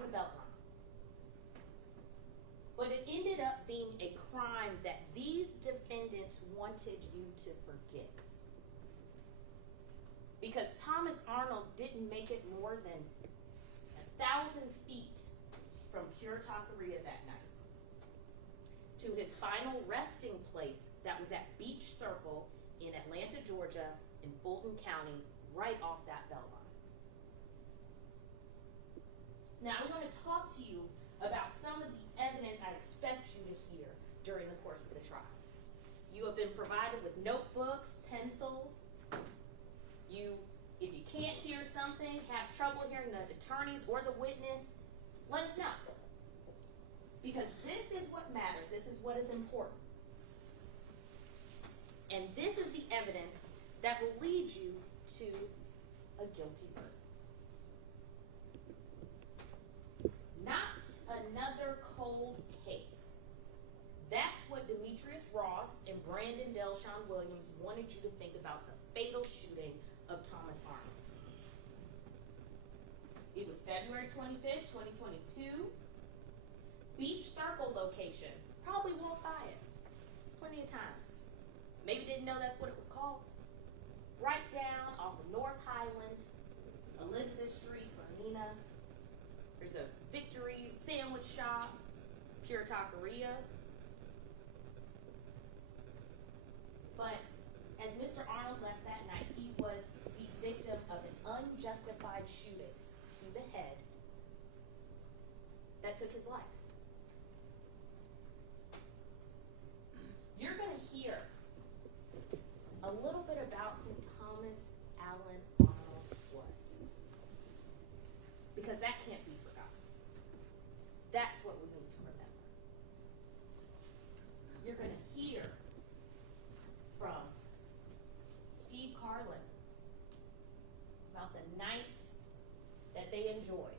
down the Beltline. But it ended up being a crime that these defendants wanted you to forget. Because Thomas Arnold didn't make it more than 1,000 feet from Pure Taqueria that night to his final resting place that was at Beach Circle in Atlanta, Georgia, in Fulton County, right off that Beltline. Now, I'm going to talk to you about some of the evidence I expect you to hear during the course of the trial. You have been provided with notebooks, pencils. If you can't hear something, have trouble hearing the attorneys or the witness, let us know. Because this is what matters. This is what is important. And this is the evidence that will lead you to a guilty verdict. Not another cold case. That's what Demetrius Ross and Brandon Delshawn Williams wanted you to think about the fatal shooting of Thomas Arnold. It was February 25th, 2022. Beach Circle location. Probably walked by it plenty of times. Maybe didn't know that's what it was called. Right down off of North Highland, Elizabeth Street, Bernina. There's a Victory's sandwich shop, Pure Taqueria. But as Mr. Arnold left that night, he was the victim of an unjustified shooting to the head that took his life. You're going to hear a little bit about who Thomas Allen Arnold was, because that can't be forgotten. That's what we need to remember. You're going to hear from Steve Carlin about the night that they enjoyed,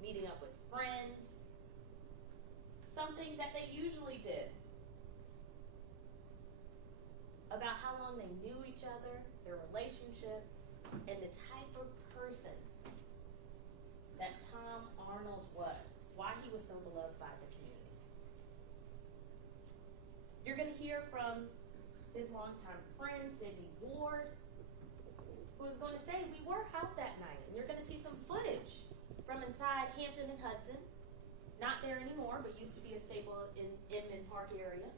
meeting up with friends, something that they usually did, about how long they knew each other, their relationship, and the type of person that Tom Arnold was, why he was so beloved by the community. You're going to hear from his longtime friend, Sidney Ward, who is going to say, we were out that night. And you're going to see some footage from inside Hampton and Hudson. Not there anymore, but used to be a staple in Inman Park area.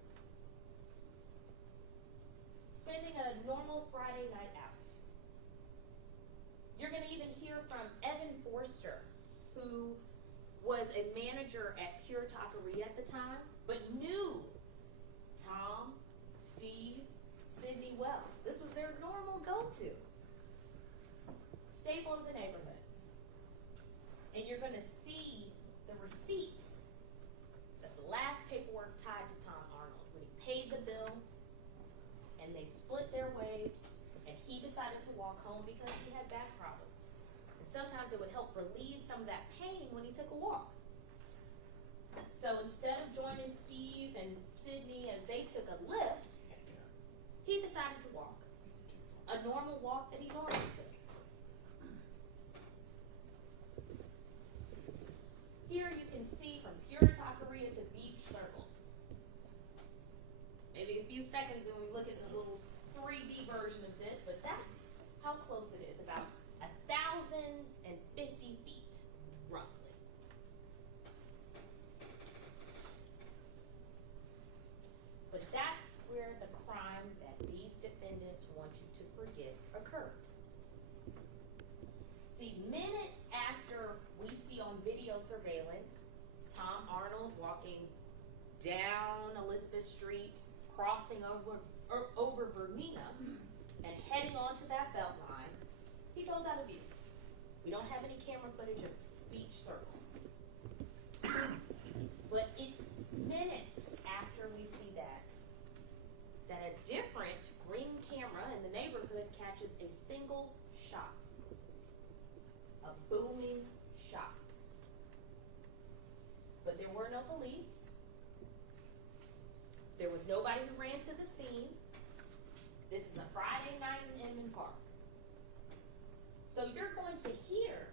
Spending a normal Friday night out. You're going to even hear from Evan Forster, who was a manager at Pure Taqueria at the time, but knew Tom, Steve, Sidney well. This was their normal go-to. Staple of the neighborhood. And you're going to see the receipt. That's the last paperwork tied to Tom Arnold. When he paid the bill, and they split their ways, and he decided to walk home because he had back problems. And sometimes it would help relieve some of that pain when he took a walk. So instead of joining Steve and Sidney as they took a lift, he decided to walk. A normal walk that he normally took. Here you can see from Pure Taqueria to Beach Circle. Maybe a few seconds when we look at the little 3D version of this, but that's how close it is, about 1,050 feet, roughly. But that's where the crime that these defendants want you to forget occurred. See, minutes after we see on video surveillance Tom Arnold walking down Elizabeth Street, crossing over Bernina, and heading onto that Beltline, he goes out of view. We don't have any camera footage of Beach Circle. But it's minutes after we see that a different Ring camera in the neighborhood catches a single shot. A booming shot. But there were no police. There was nobody who ran to the scene. This is a Friday night in Inman Park. So you're going to hear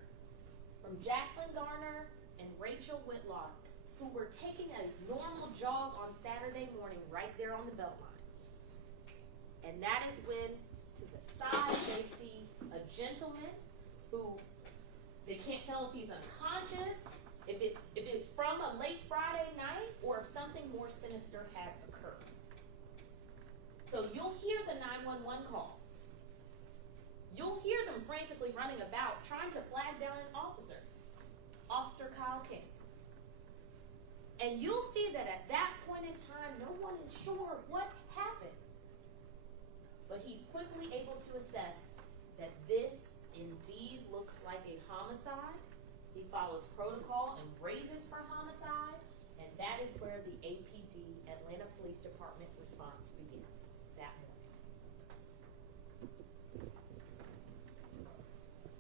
from Jacqueline Garner and Whitlock, who were taking a normal jog on Saturday morning right there on the Beltline. And that is when, to the side, they see a gentleman who they can't tell if he's unconscious, if it's from a late Friday night, or if something more sinister has occurred. So you'll hear the 911 call. You'll hear them frantically running about trying to flag down an officer, Officer Kyle King. And you'll see that at that point in time, no one is sure what happened. But he's quickly able to assess that this indeed looks like a homicide. He follows protocol and raises for homicide, and that is where the APD, Atlanta Police Department, response begins that morning.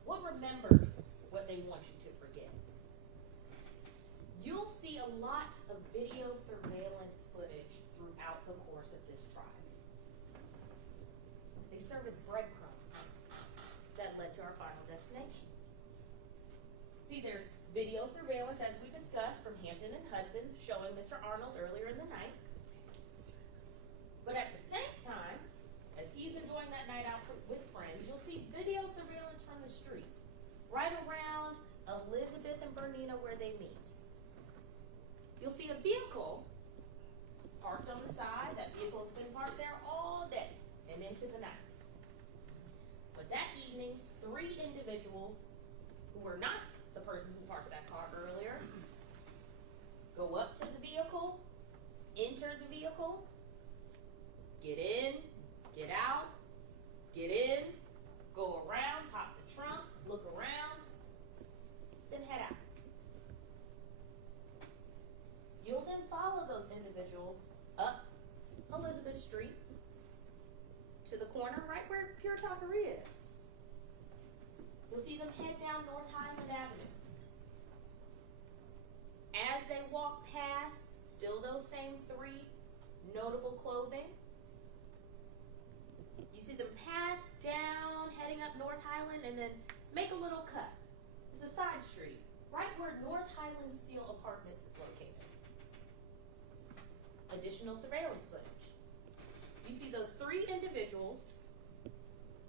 What remembers what they want you to forget? You'll see a lot of video surveillance footage throughout the course of this trial. They serve as breadcrumbs that led to our final destination. See, there's video surveillance, as we discussed, from Hampton and Hudson, showing Mr. Arnold earlier in the night. But at the same time, as he's enjoying that night out with friends, you'll see video surveillance from the street, right around Elizabeth and Bernina where they meet. You'll see a vehicle parked on the side. That vehicle has been parked there all day and into the night. But that evening, 3 individuals who were not the person who parked that car earlier go up to the vehicle, enter the vehicle, get in, get out, get in, go around, pop the trunk, look around, then head out. You'll then follow those individuals up Elizabeth Street to the corner right where Pure Taqueria is. You'll see them head down North Highland Avenue. As they walk past, still those same 3 notable clothing, you see them pass down, heading up North Highland, and then make a little cut. It's a side street, right where North Highland Steel Apartments is located. Additional surveillance footage. You see those 3 individuals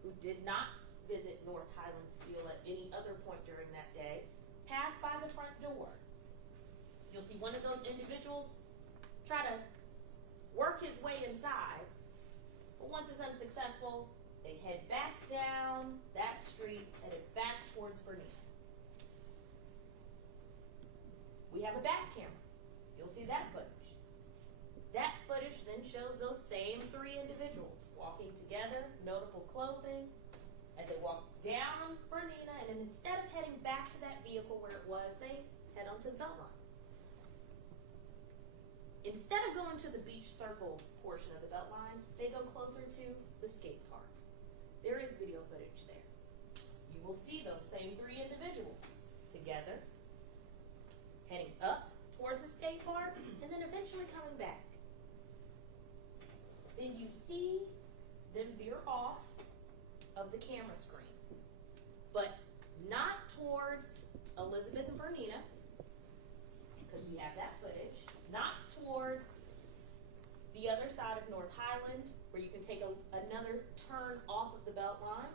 who did not visit North Highland Steel at any other point during that day pass by the front door. You'll see one of those individuals try to work his way inside, but once it's unsuccessful, they head back down that street, headed back towards Bernina. We have a back camera. You'll see that footage. That footage then shows those same 3 individuals walking together, notable clothing, as they walk down Bernina, and then instead of heading back to that vehicle where it was, they head onto the Beltline. Instead of going to the beach circle portion of the Beltline, they go closer to the skate park. There is video footage there. You will see those same 3 individuals together, heading up towards the skate park, and then eventually coming back. Then you see them veer off of the camera screen, but not towards Elizabeth and Bernina, because we have that footage, not towards the other side of North Highland, where you can take another turn off of the Beltline,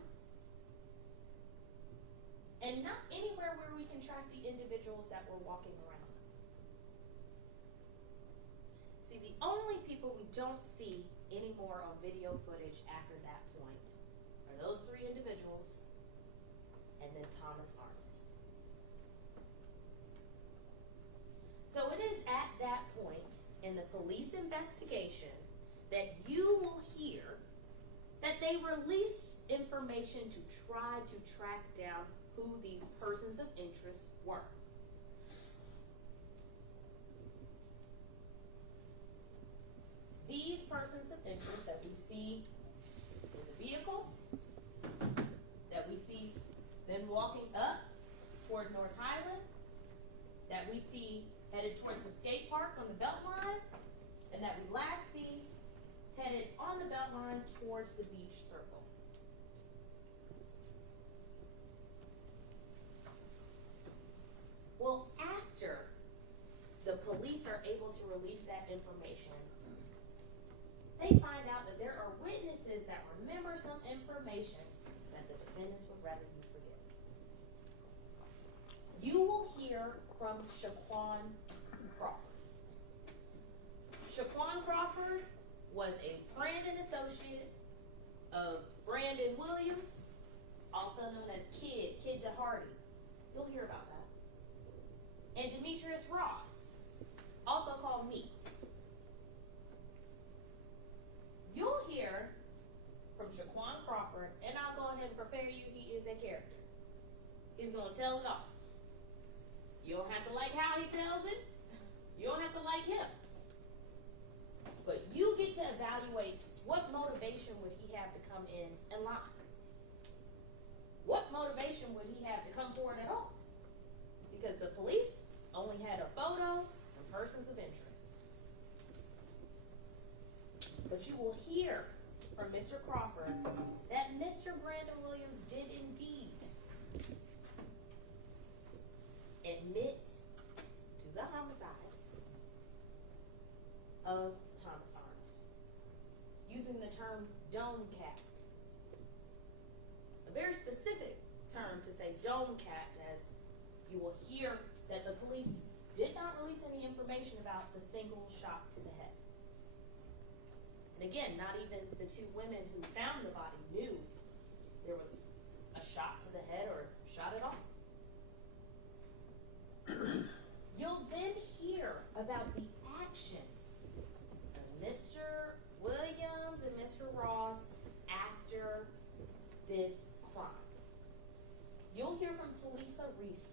and not anywhere where we can track the individuals that were walking around. See, the only people we don't see anymore on video footage after that point are those 3 individuals and then Thomas Arnold. So it is at that point in the police investigation that you will hear that they released information to try to track down who these persons of interest were. These persons of interest that we see in the vehicle, that we see them walking up towards North Highland, that we see headed towards the skate park on the Beltline, and that we last see headed on the Beltline towards the beach circle. Well, after able to release that information, they find out that there are witnesses that remember some information that the defendants would rather you forget. You will hear from Shaquan Crawford. Shaquan Crawford was a friend and associate of Brandon Williams, also known as Kid DeHardy. You'll hear about that. And Demetrius Ross, also called Meat. You'll hear from Shaquan Crawford, and I'll go ahead and prepare you, he is a character. He's going to tell it all. You don't have to like how he tells it. You don't have to like him. But you get to evaluate what motivation would he have to come in and lie. What motivation would he have to come forward at all? Because the police only had a photo and persons of interest. But you will hear from Mr. Crawford that Mr. Brandon Williams did indeed admit to the homicide of Thomas Arnold, using the term dome capped. A very specific term to say dome capped, as you will hear that the police did not release any information about the single shot to the head. And again, not even the two women who found the body knew there was a shot to the head or shot at all. You'll then hear about the actions of Mr. Williams and Mr. Ross after this crime. You'll hear from Talisa Reese.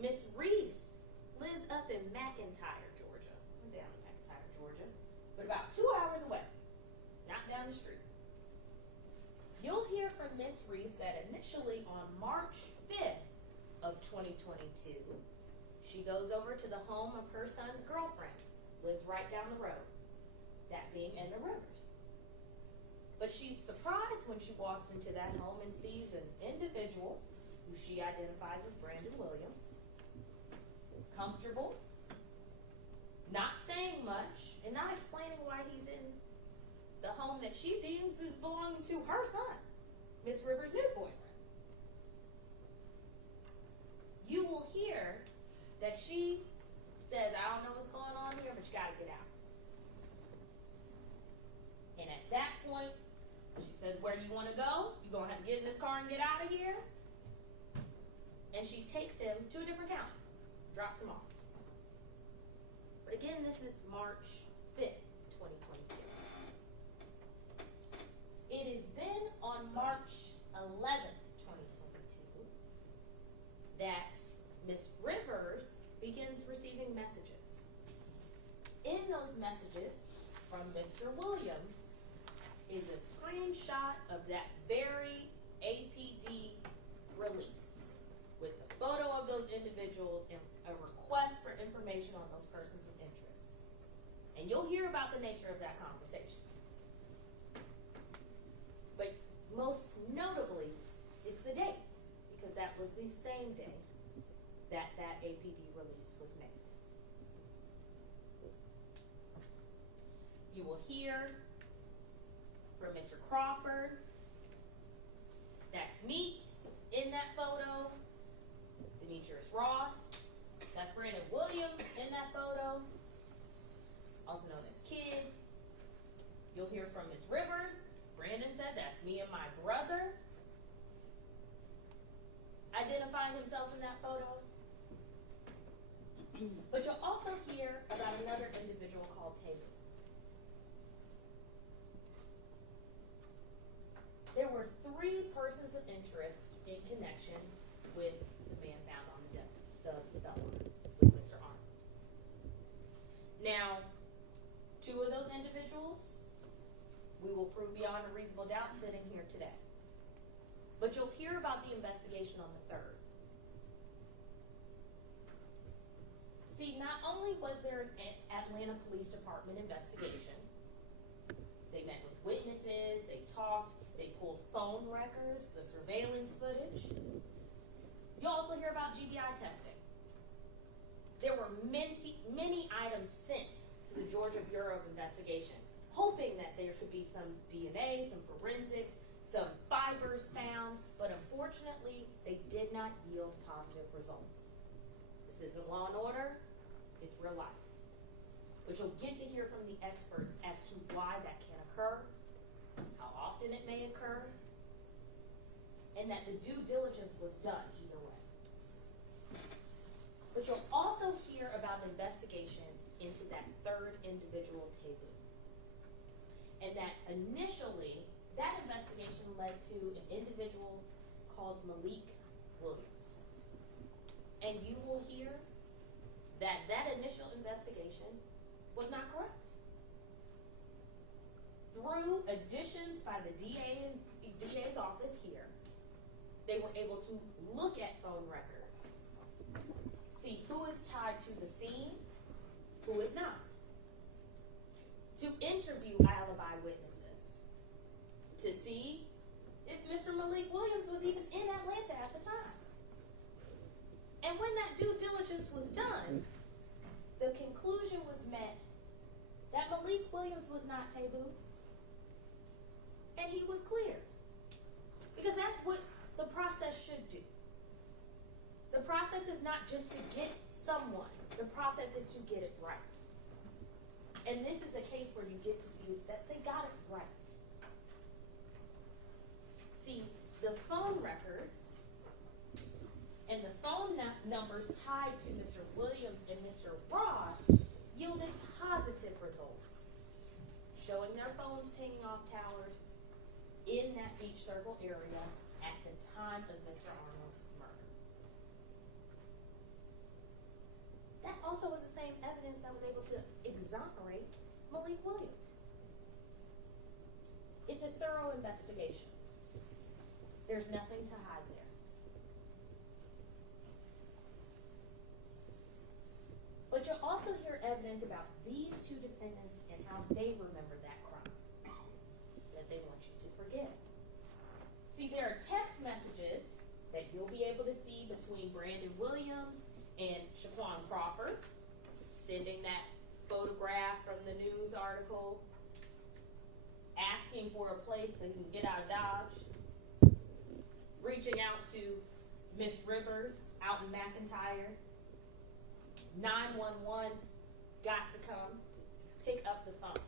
Miss Reese lives up in McIntyre, Georgia. I'm down in McIntyre, Georgia, but about 2 hours away, not down the street. You'll hear from Miss Reese that initially on March 5th of 2022, she goes over to the home of her son's girlfriend, lives right down the road, that being Edna Rivers. But she's surprised when she walks into that home and sees an individual who she identifies as Brandon Williams, comfortable, not saying much, and not explaining why he's in the home that she deems is belonging to her son, Miss Rivers' new boyfriend. You will hear that she says, I don't know what's going on here, but you got to get out. And at that point, she says, where do you want to go? You're going to have to get in this car and get out of here. And she takes him to a different county, drops him off. But again, this is March 5th, 2022. It is then on March 11th, 2022, that Miss Rivers begins receiving messages. In those messages from Mr. Williams is a screenshot of that very APD release with the photo of those individuals and a request for information on those persons of interest. And you'll hear about the nature of that conversation. But most notably is the date, because that was the same day that that APD release was made. You will hear from Mr. Crawford, that's Meat in that photo, Demetrius Ross, that's Brandon Williams in that photo, also known as Kid. You'll hear from Ms. Rivers. Brandon said, that's me and my brother, identifying himself in that photo. But you'll also hear about another individual called Taylor. There were 3 persons of interest in connection with the man found on the Beltline with Mr. Arnold. Now, 2 of those individuals we will prove beyond a reasonable doubt sitting here today. But you'll hear about the investigation on the 3rd. See, not only was there an Atlanta Police Department investigation, they met with witnesses, they talked, they pulled phone records, the surveillance footage. You'll also hear about GBI testing. There were were many items sent to the Georgia Bureau of Investigation, hoping that there could be some DNA, some forensics, some fibers found, but unfortunately, they did not yield positive results. This isn't Law and Order, it's real life. But you'll get to hear from the experts as to why that can occur, how often it may occur, and that the due diligence was done either way. But you'll also hear about an investigation into that third individual taboo. And that initially, that investigation led to an individual called Malik Williams. And you will hear that that initial investigation was not correct. Through additions by the DA's office here, they were able to look at phone records, see who is tied to the scene, who is not, to interview alibi witnesses, to see if Mr. Malik Williams was even in Atlanta at the time. And when that due diligence was done, the conclusion was met that Malik Williams was not taboo, and he was clear. Because that's what the process should do. The process is not just to get someone. The process is to get it right. And this is a case where you get to see that they got it right. See, the phone records and the phone numbers tied to Mr. Williams and Mr. Ross yielded positive results, showing their phones pinging off towers in that Beach Circle area at the time of Mr. Arnold's murder. That also was the same evidence that was able to exonerate Malik Williams. It's a thorough investigation. There's nothing to hide there. But you'll also hear evidence about these two defendants and how they remember that crime that they want you to forget. See, there are text messages that you'll be able to see between Brandon Williams and Shaquan Crawford, sending that photograph from the news article, asking for a place so he can get out of Dodge, reaching out to Miss Rivers out in McIntyre. 911 got to come pick up the phone.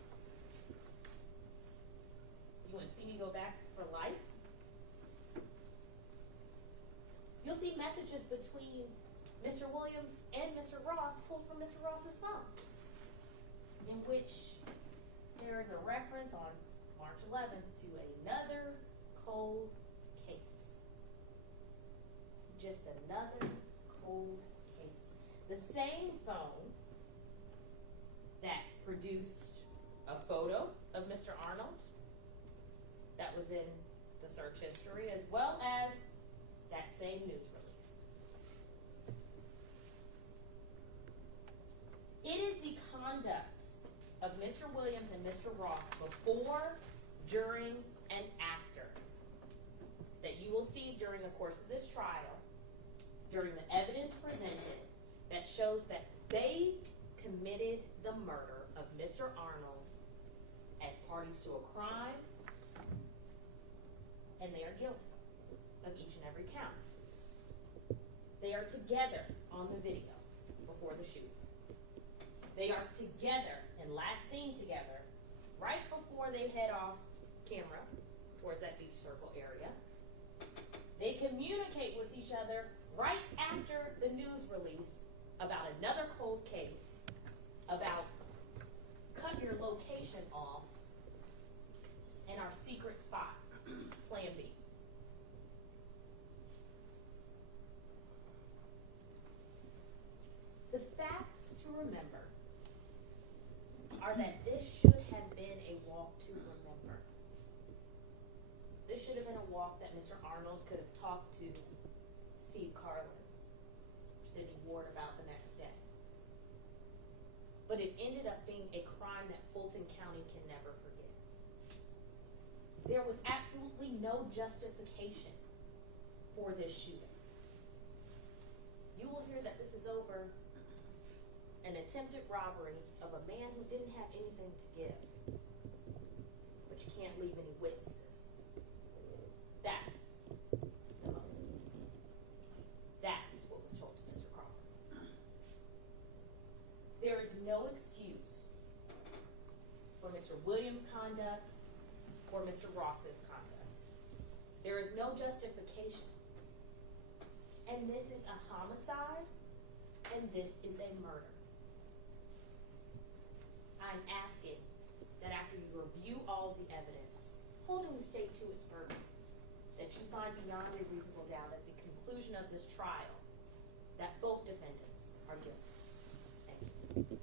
You want to see me go back for life? You'll see messages between Mr. Williams and Mr. Ross pulled from Mr. Ross's phone, in which there is a reference on March 11th to another cold case. Just another cold case. The same phone that produced a photo of Mr. Arnold that was in the search history, as well as that same news release. It is the conduct of Mr. Williams and Mr. Ross before, during, and after that you will see during the course of this trial, during the evidence presented, that shows that they committed the murder of Mr. Arnold as parties to a crime, and they are guilty of each and every count. They are together on the video before the shooting. They are together and last seen together right before they head off camera towards that Beach Circle area. They communicate with each other right after the news release about another cold case, about cut your location off, and our secret spot, Plan B. The facts to remember are that this should have been a walk to remember. This should have been a walk that Mr. Arnold could have talked to Steve Carlin or Sidney Ward about the next day. But it ended up being a crime that Fulton County can never forget. There was absolutely no justification for this shooting. You will hear that this is over an attempted robbery of a man who didn't have anything to give. But you can't leave any witnesses. That's the motive. That's what was told to Mr. Crawford. There is no excuse for Mr. Williams' conduct or Mr. Ross's conduct. There is no justification. And this is a homicide, and this is a murder. I'm asking that after you review all of the evidence, holding the state to its verdict, that you find beyond a reasonable doubt at the conclusion of this trial that both defendants are guilty. Thank you.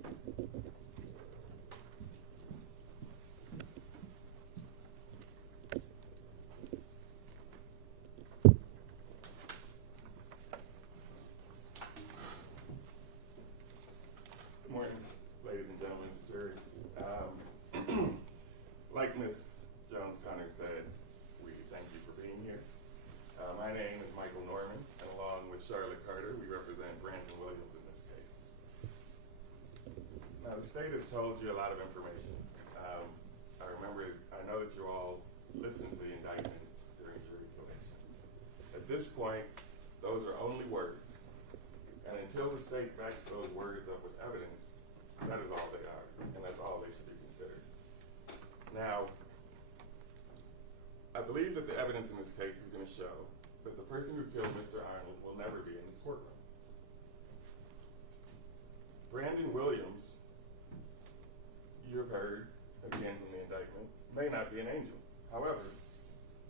Good morning, ladies and gentlemen, jury. Like Ms. Jones-Connor said, we thank you for being here. My name is Michael Norman, and along with Charlotte Carter, we represent Brandon Williams in this case. Now, the state has told you a lot of information. I know that you all listened to the indictment during jury selection. At this point, those are only words. And until the state backs those words up with evidence, that is all they are, and that's all they should be considered. Now, I believe that the evidence in this case is going to show that the person who killed Mr. Arnold will never be in this courtroom. Brandon Williams, you have heard, again from the indictment, may not be an angel. However,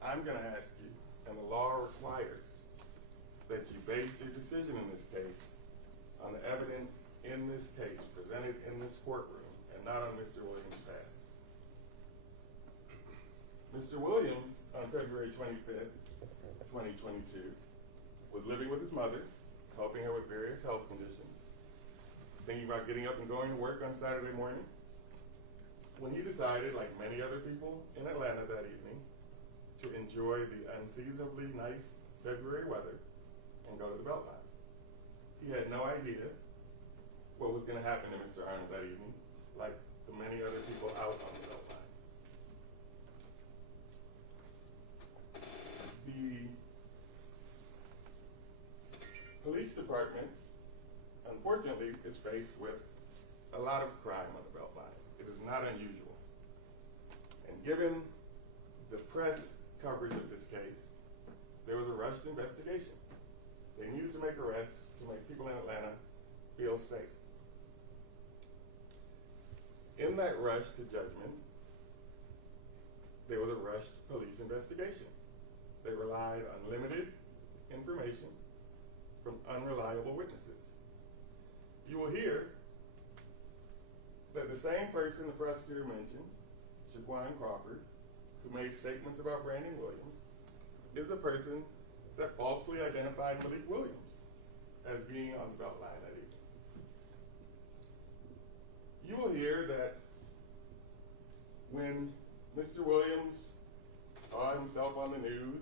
I'm going to ask you, and the law requires that you base your decision in this case on the evidence in this case presented in this courtroom and not on Mr. Williams' past. Mr. Williams, on February 25th, 2022, was living with his mother, helping her with various health conditions, thinking about getting up and going to work on Saturday morning, when he decided, like many other people in Atlanta that evening, to enjoy the unseasonably nice February weather and go to the Beltline. He had no idea what was going to happen to Mr. Arnold that evening, like the many other people out on the Beltline. The police department, unfortunately, is faced with a lot of crime on the Beltline. It is not unusual. And given the press coverage of this case, there was a rushed investigation. They needed to make arrests to make people in Atlanta feel safe. In that rush to judgment, there was a rushed police investigation. They relied on limited information from unreliable witnesses. You will hear that the same person the prosecutor mentioned, Shaquan Crawford, who made statements about Brandon Williams, is the person that falsely identified Malik Williams as being on the Beltline that evening. You will hear that when Mr. Williams saw himself on the news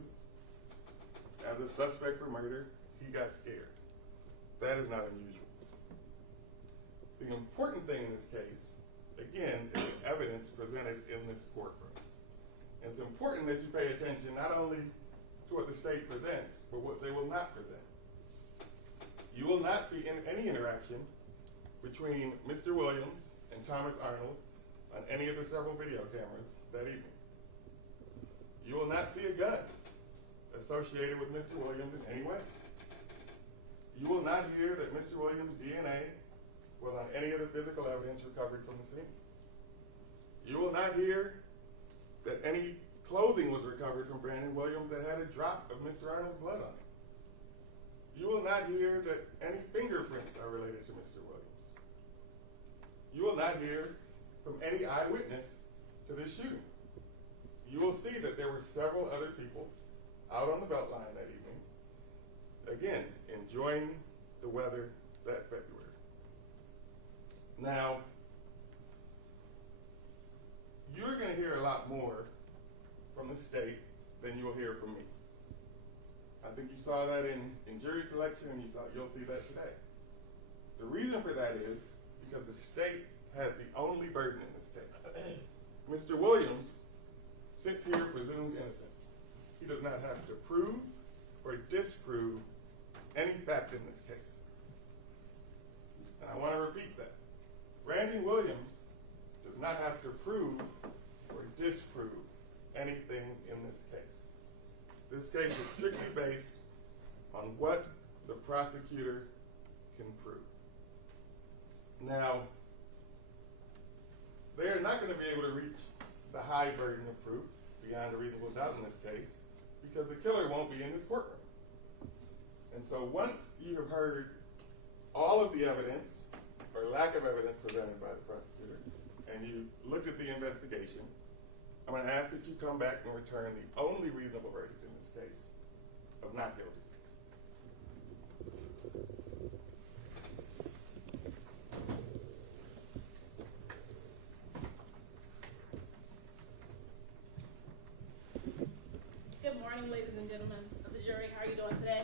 as a suspect for murder, he got scared. That is not unusual. The important thing in this case, again, is the evidence presented in this courtroom. And it's important that you pay attention not only to what the state presents, but what they will not present. You will not see any interaction between Mr. Williams and Thomas Arnold on any of the several video cameras that evening. You will not see a gun associated with Mr. Williams in any way. You will not hear that Mr. Williams' DNA was on any of the physical evidence recovered from the scene. You will not hear that any clothing was recovered from Brandon Williams that had a drop of Mr. Arnold's blood on it. You will not hear that any fingerprints are related to Mr. Williams. You will not hear from any eyewitness to this shooting. You will see that there were several other people out on the Beltline that evening, again, enjoying the weather that February. Now, you're going to hear a lot more from the state than you will hear from me. I think you saw that in jury selection, and you'll see that today. The reason for that is because the state has the only burden in this case. Mr. Williams sits here presumed innocent. He does not have to prove or disprove any fact in this case. And I want to repeat that. Randy Williams does not have to prove or disprove anything in this case. This case is strictly based on what the prosecutor can prove. Now, they are not going to be able to reach the high burden of proof beyond a reasonable doubt in this case because the killer won't be in this courtroom. And so once you have heard all of the evidence or lack of evidence presented by the prosecutor and you looked at the investigation, I'm going to ask that you come back and return the only reasonable verdict in this case of not guilty. Good morning, ladies and gentlemen of the jury. How are you doing today?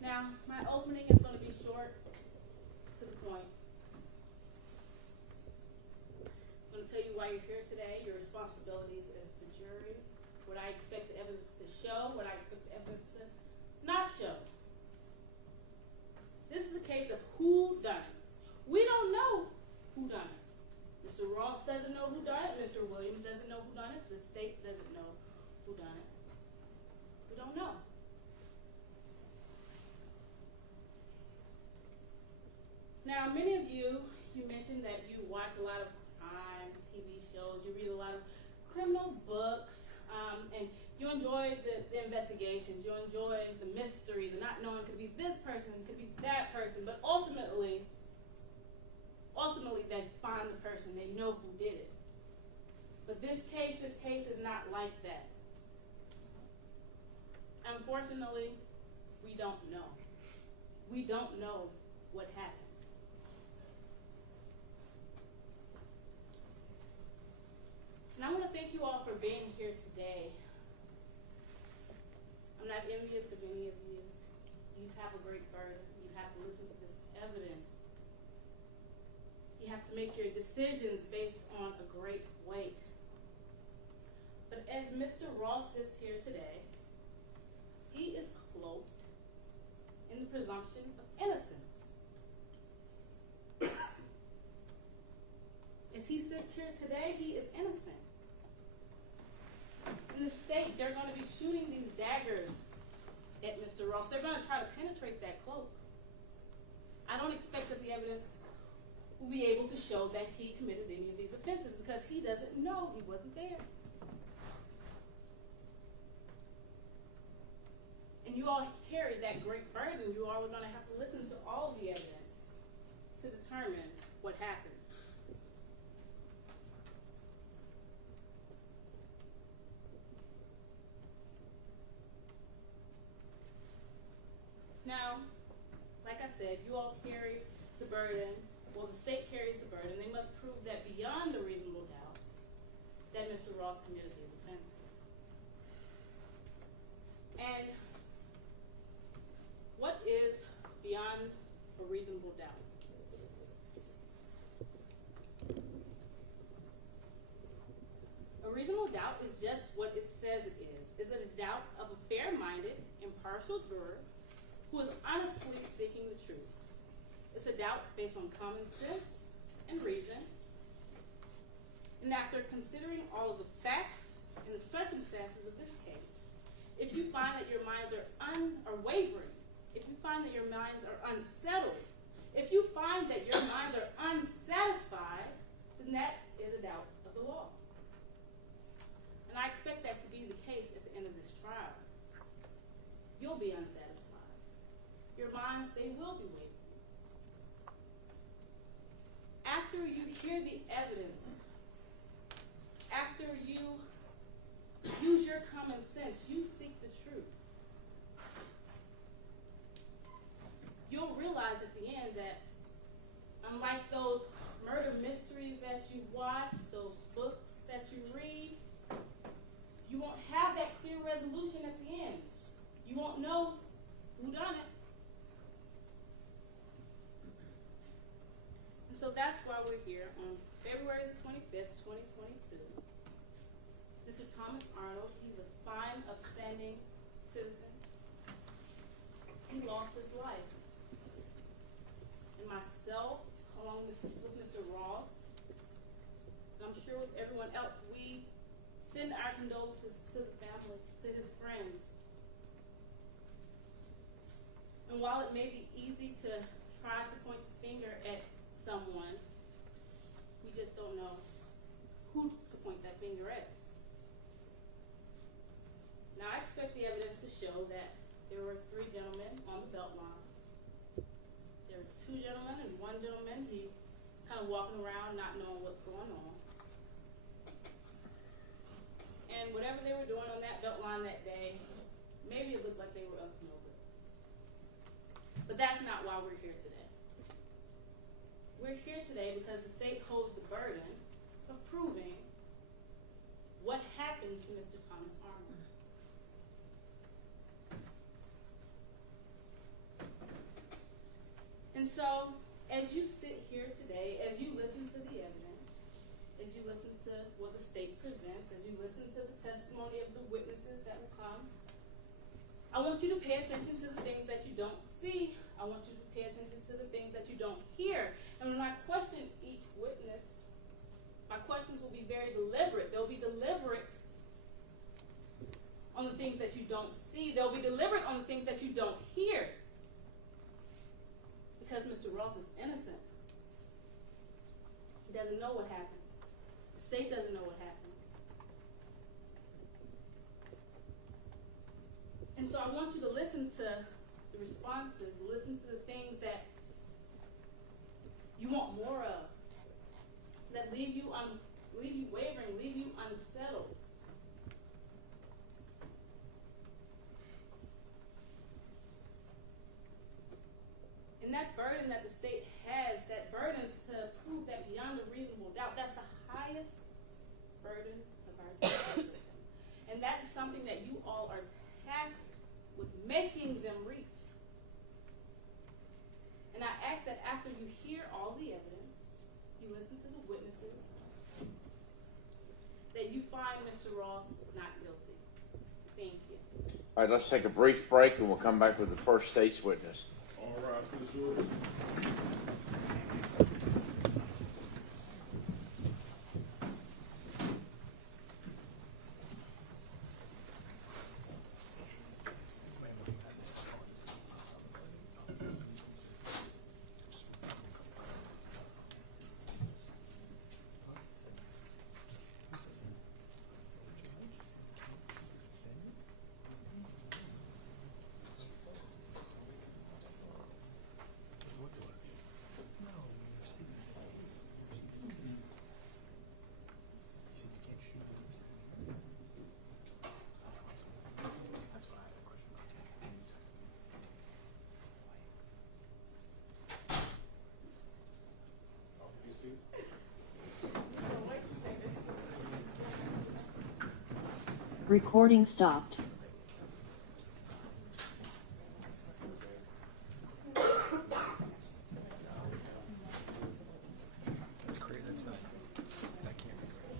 Now, my opening is going to be short, to the point. I'm going to tell you why you're here today, your responsibilities as the jury, what I expect the evidence to show, what I expect the evidence to not show. This is a case of who done it. We don't know who done it. Mr. Ross doesn't know who done it. Mr. Williams doesn't know who done it. The state doesn't know who done it. We don't know. Now, many of you mentioned that you watch a lot of crime TV shows, you read a lot of criminal books, and you enjoy the investigations, you enjoy the mystery, the not knowing. Could be this person, could be that person, but ultimately they find the person, they know who did it. But this case is not like that. Unfortunately, we don't know. We don't know what happened. And I want to thank you all for being here today. I'm not envious of any of you. You have a great burden. You have to listen to this evidence. You have to make your decisions based on a great weight. But as Mr. Ross sits here today, he is cloaked in the presumption of innocence. As he sits here today, he is innocent. In the state, they're going to be shooting these daggers at Mr. Ross. They're going to try to penetrate that cloak. I don't expect that the evidence will be able to show that he committed any of these offenses because he doesn't know. He wasn't there. And you all carry that great burden. You all are going to have to listen to all of the evidence to determine what happened. Now, like I said, you all carry the burden. Well, the state carries the burden. They must prove that beyond a reasonable doubt that Mr. Ross committed these offenses. And what is beyond a reasonable doubt? A reasonable doubt is just what it says it is. Is it a doubt of a fair-minded, impartial juror who is honestly seeking the truth? It's a doubt based on common sense and reason. And after considering all of the facts and the circumstances of this case, if you find that your minds are wavering, if you find that your minds are unsettled, if you find that your minds are unsatisfied, then that is a doubt of the law. And I expect that to be the case at the end of this trial. You'll be unsatisfied. Your minds, they will be wavering. After you hear the evidence, after you use your common sense, you seek the truth, you'll realize at the end that unlike those murder mysteries that you watch, those books that you read, you won't have that clear resolution at the end. You won't know who done it. why we're here on February the 25th, 2022. Mr. Thomas Arnold, he's a fine, upstanding citizen. He lost his life. And myself, along with Mr. Ross, and I'm sure with everyone else, we send our condolences to the family, to his friends. And while it may be easy to try to point the finger at someone, we just don't know who to point that finger at. Now, I expect the evidence to show that there were 3 gentlemen on the Beltline. There were 2 gentlemen and 1 gentleman. He was kind of walking around not knowing what's going on. And whatever they were doing on that Beltline that day, maybe it looked like they were up to no good. But that's not why we're here today. We're here today because the state holds the burden of proving what happened to Mr. Thomas Arnold. And so, as you sit here today, as you listen to the evidence, as you listen to what the state presents, as you listen to the testimony of the witnesses that will come, I want you to pay attention to the things that you don't see. I want you to pay attention to the things that you don't hear. And when I question each witness, my questions will be very deliberate. They'll be deliberate on the things that you don't see. They'll be deliberate on the things that you don't hear. Because Mr. Ross is innocent. He doesn't know what happened. The state doesn't know what happened. And so I want you to listen to the responses, listen to the things that you want more of, that leave you wavering, leave you unsettled. And that burden that the state has, that burden to prove that beyond a reasonable doubt, that's the highest burden of our justice system. And that is something that you all are tasked with making them reach. And I ask that after you hear all the evidence, you listen to the witnesses, that you find Mr. Ross not guilty. Thank you. All right, let's take a brief break and we'll come back with the first state's witness. All right, for the jury. Recording stopped. That's crazy. That's not. That can't be great.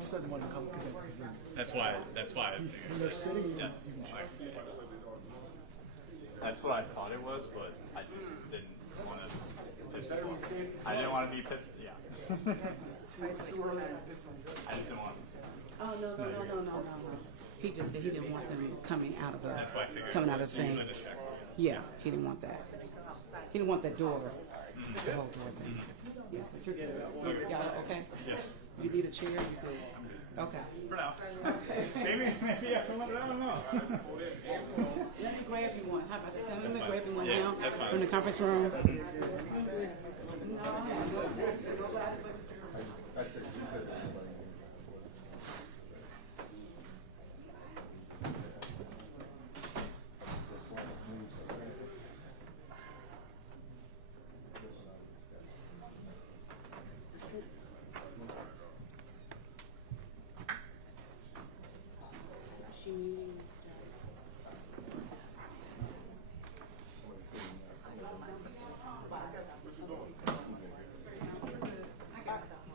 Just let them want to come because That's why. they're sitting. Yes. You can check. That's what I thought it was, but I just didn't want to piss people off. I didn't want to be pissed. Yeah. Too early. I just didn't want to. Oh, no. He just said he didn't want them coming out of the, That's why I figured. coming out of the thing. Usually the check. Yeah, he didn't want that. He didn't want that door, the whole door thing. Yeah, but you're good. Y'all okay? Yes. You need a chair, you good? Okay. For now. Maybe after a little bit, I don't know. Let me grab you one. How about that? Let me fine. grab you one Yeah, now that's fine. from the conference room.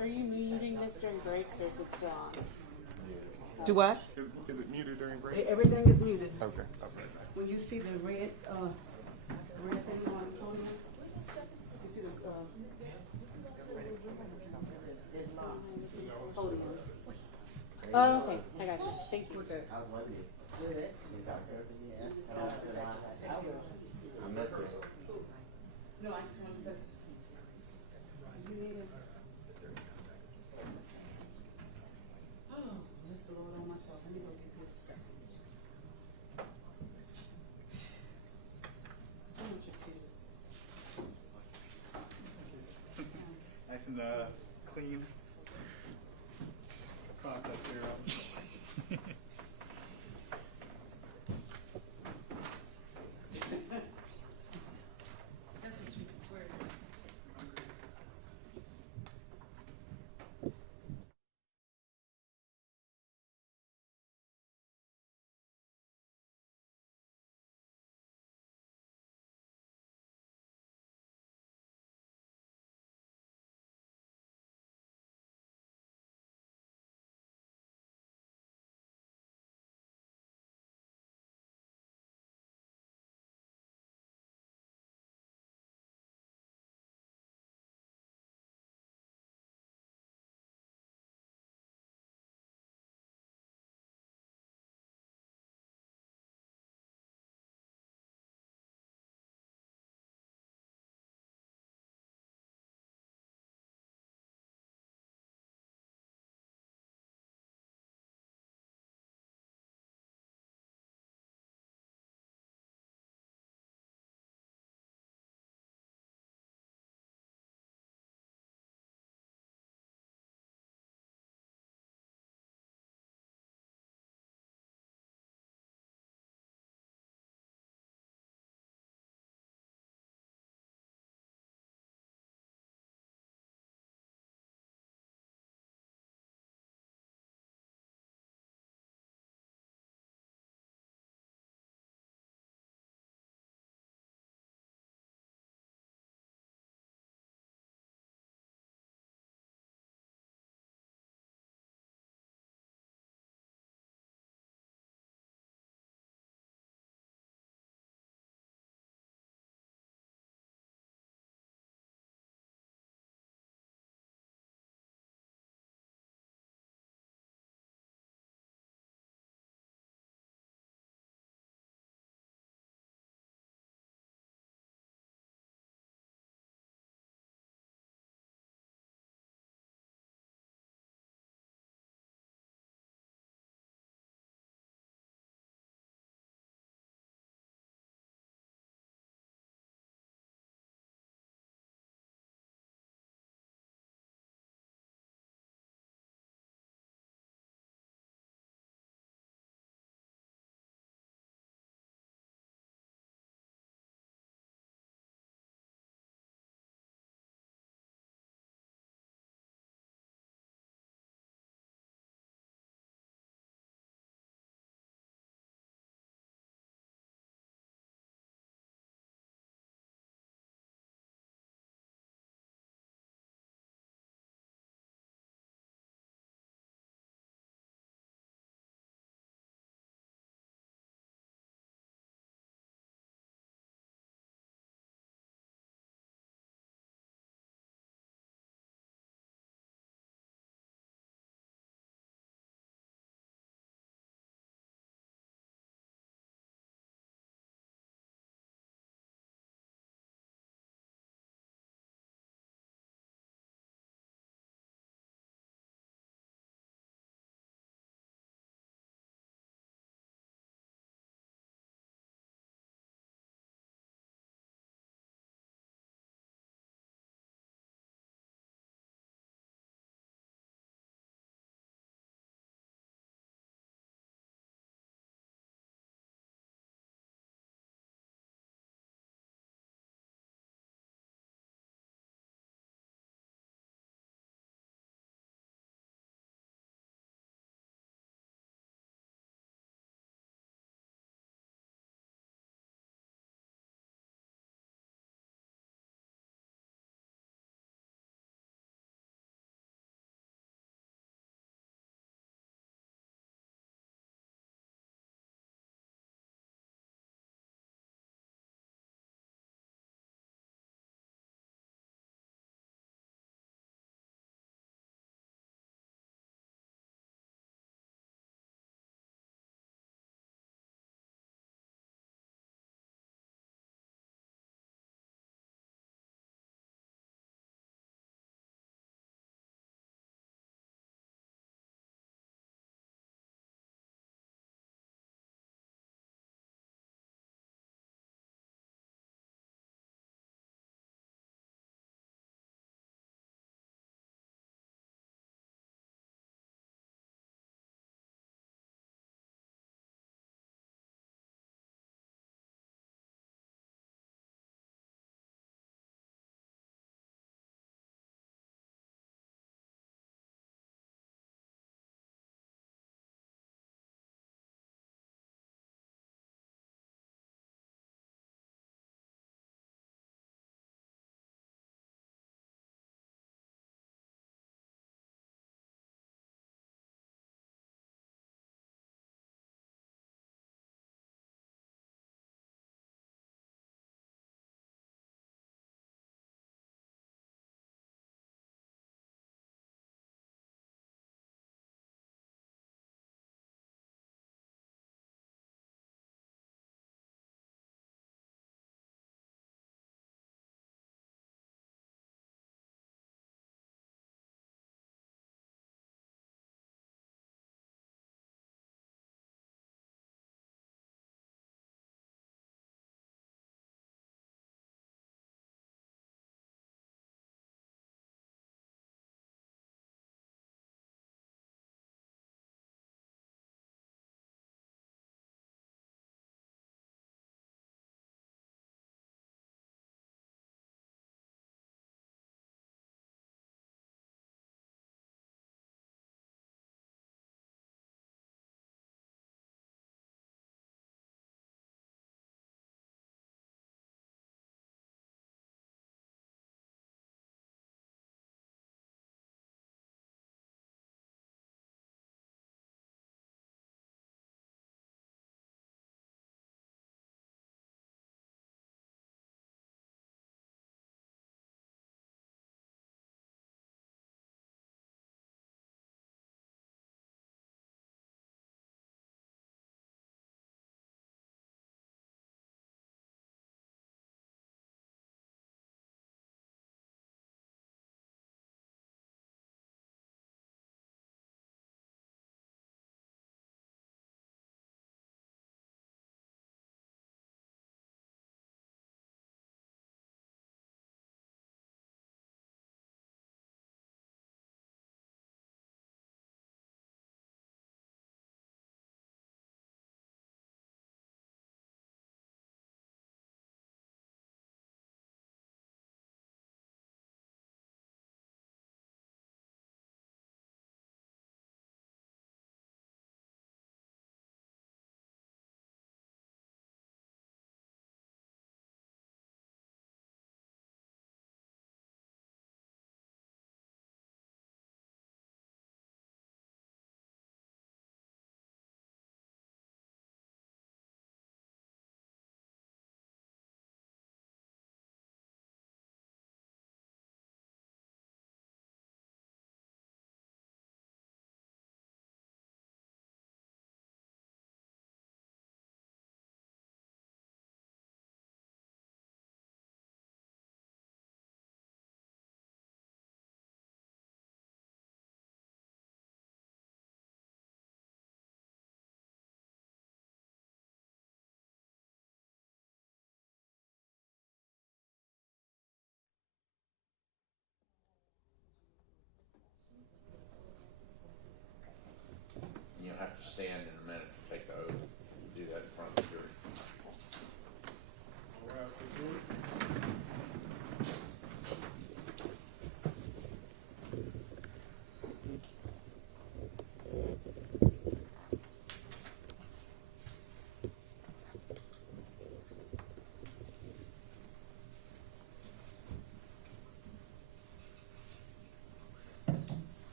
Are you muting this during breaks or is it still on? Do what? Is it muted during break? Everything is muted. Okay. When you see the red thing on the podium, you see the podium. Oh, okay. I got you. Thank you. Okay. No, I just wanted to. You need it. Oh, bless the Lord on myself. Let me go get this stuff. I want you to see this. Nice and clean. Product up here. That's what you wear.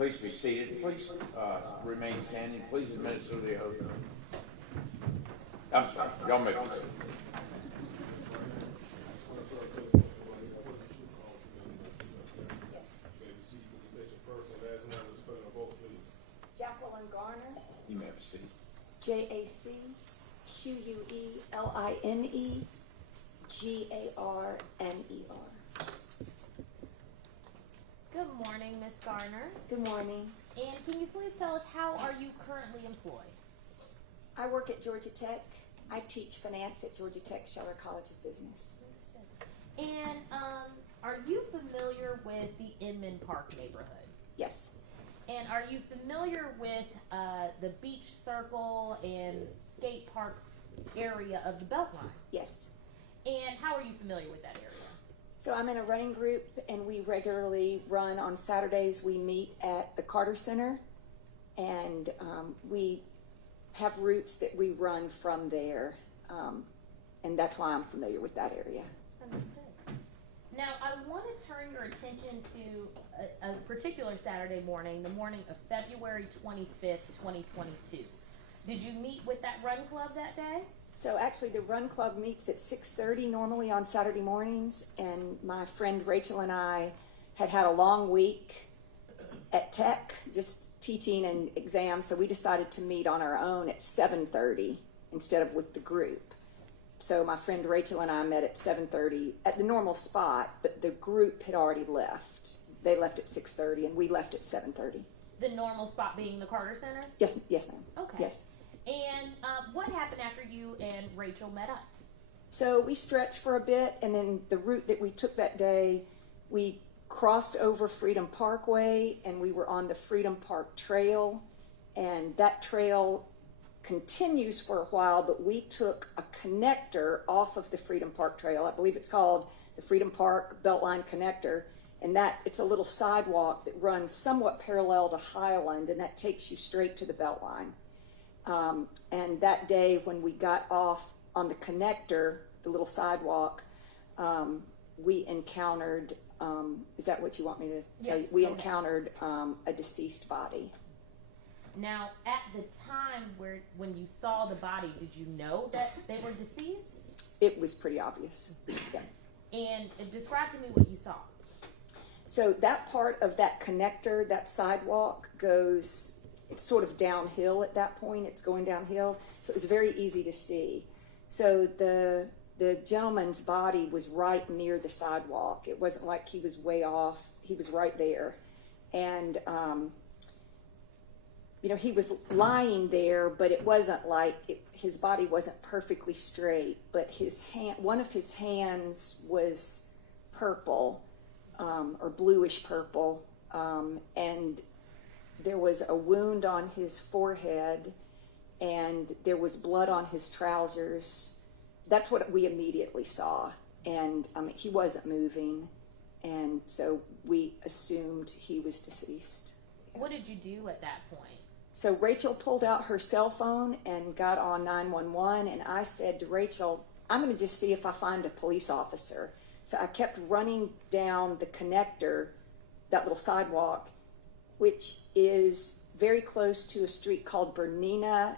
Please be seated. Please remain standing. Please administer the oath. I'm sorry. Y'all may be seated. Jacqueline Garner, You may have a seat. JACQUELINEGARNER. Good morning, Miss Garner. Good morning. And can you please tell us, how are you currently employed? I work at Georgia Tech. I teach finance at Georgia Tech Scheller College of Business. And are you familiar with the Inman Park neighborhood? Yes. And are you familiar with the beach circle and skate park area of the Beltline? Yes. And how are you familiar with that area? So I'm in a running group, and we regularly run on Saturdays. We meet at the Carter Center, and we have routes that we run from there, and that's why I'm familiar with that area. Understood. Now, I want to turn your attention to a particular Saturday morning, the morning of February 25th, 2022. Did you meet with that run club that day? So actually, the run club meets at 6:30 normally on Saturday mornings, and my friend Rachel and I had a long week at Tech, just teaching and exams, so we decided to meet on our own at 7:30 instead of with the group. So my friend Rachel and I met at 7:30 at the normal spot, but the group had already left. They left at 6:30, and we left at 7:30. The normal spot being the Carter Center? Yes, ma'am. Okay. Yes. And what happened after you and Rachel met up? So we stretched for a bit, and then the route that we took that day, we crossed over Freedom Parkway, and we were on the Freedom Park Trail, and that trail continues for a while, but we took a connector off of the Freedom Park Trail. I believe it's called the Freedom Park Beltline Connector, and it's a little sidewalk that runs somewhat parallel to Highland, and that takes you straight to the Beltline. And that day when we got off on the connector, the little sidewalk, we encountered, is that what you want me to tell you? We encountered a deceased body. Now, at the time when you saw the body, did you know that they were deceased? It was pretty obvious. Yeah. And describe to me what you saw. So that part of that connector, that sidewalk it's sort of downhill at that point. It's going downhill. So it was very easy to see. So the gentleman's body was right near the sidewalk. It wasn't like he was way off. He was right there. And, he was lying there, but it wasn't like his body wasn't perfectly straight, but one of his hands was purple, or bluish purple, and there was a wound on his forehead, and there was blood on his trousers. That's what we immediately saw. And he wasn't moving, and so we assumed he was deceased. What did you do at that point? So Rachel pulled out her cell phone and got on 911, and I said to Rachel, I'm going to just see if I find a police officer. So I kept running down the connector, that little sidewalk, which is very close to a street called Bernina,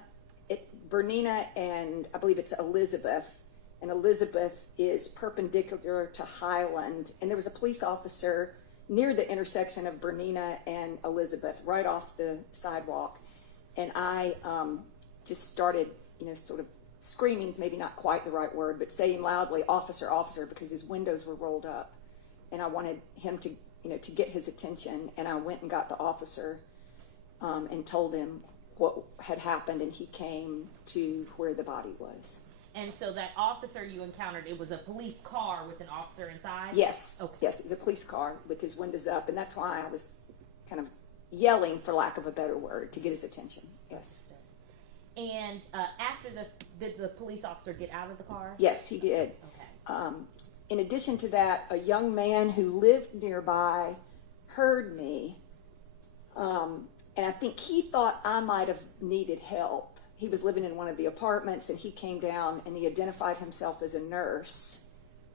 and I believe it's Elizabeth. And Elizabeth is perpendicular to Highland. And there was a police officer near the intersection of Bernina and Elizabeth, right off the sidewalk. And I just started, sort of screaming, is maybe not quite the right word, but saying loudly, "Officer, officer," because his windows were rolled up. And I wanted him to get his attention. And I went and got the officer and told him what had happened, and he came to where the body was. And so that officer you encountered, it was a police car with an officer inside? Yes. Okay. Yes, it was a police car with his windows up, and that's why I was kind of yelling, for lack of a better word, to get his attention. Yes. And did the police officer get out of the car? Yes, he did. Okay. In addition to that, a young man who lived nearby heard me, and I think he thought I might have needed help. He was living in one of the apartments, and he came down and he identified himself as a nurse,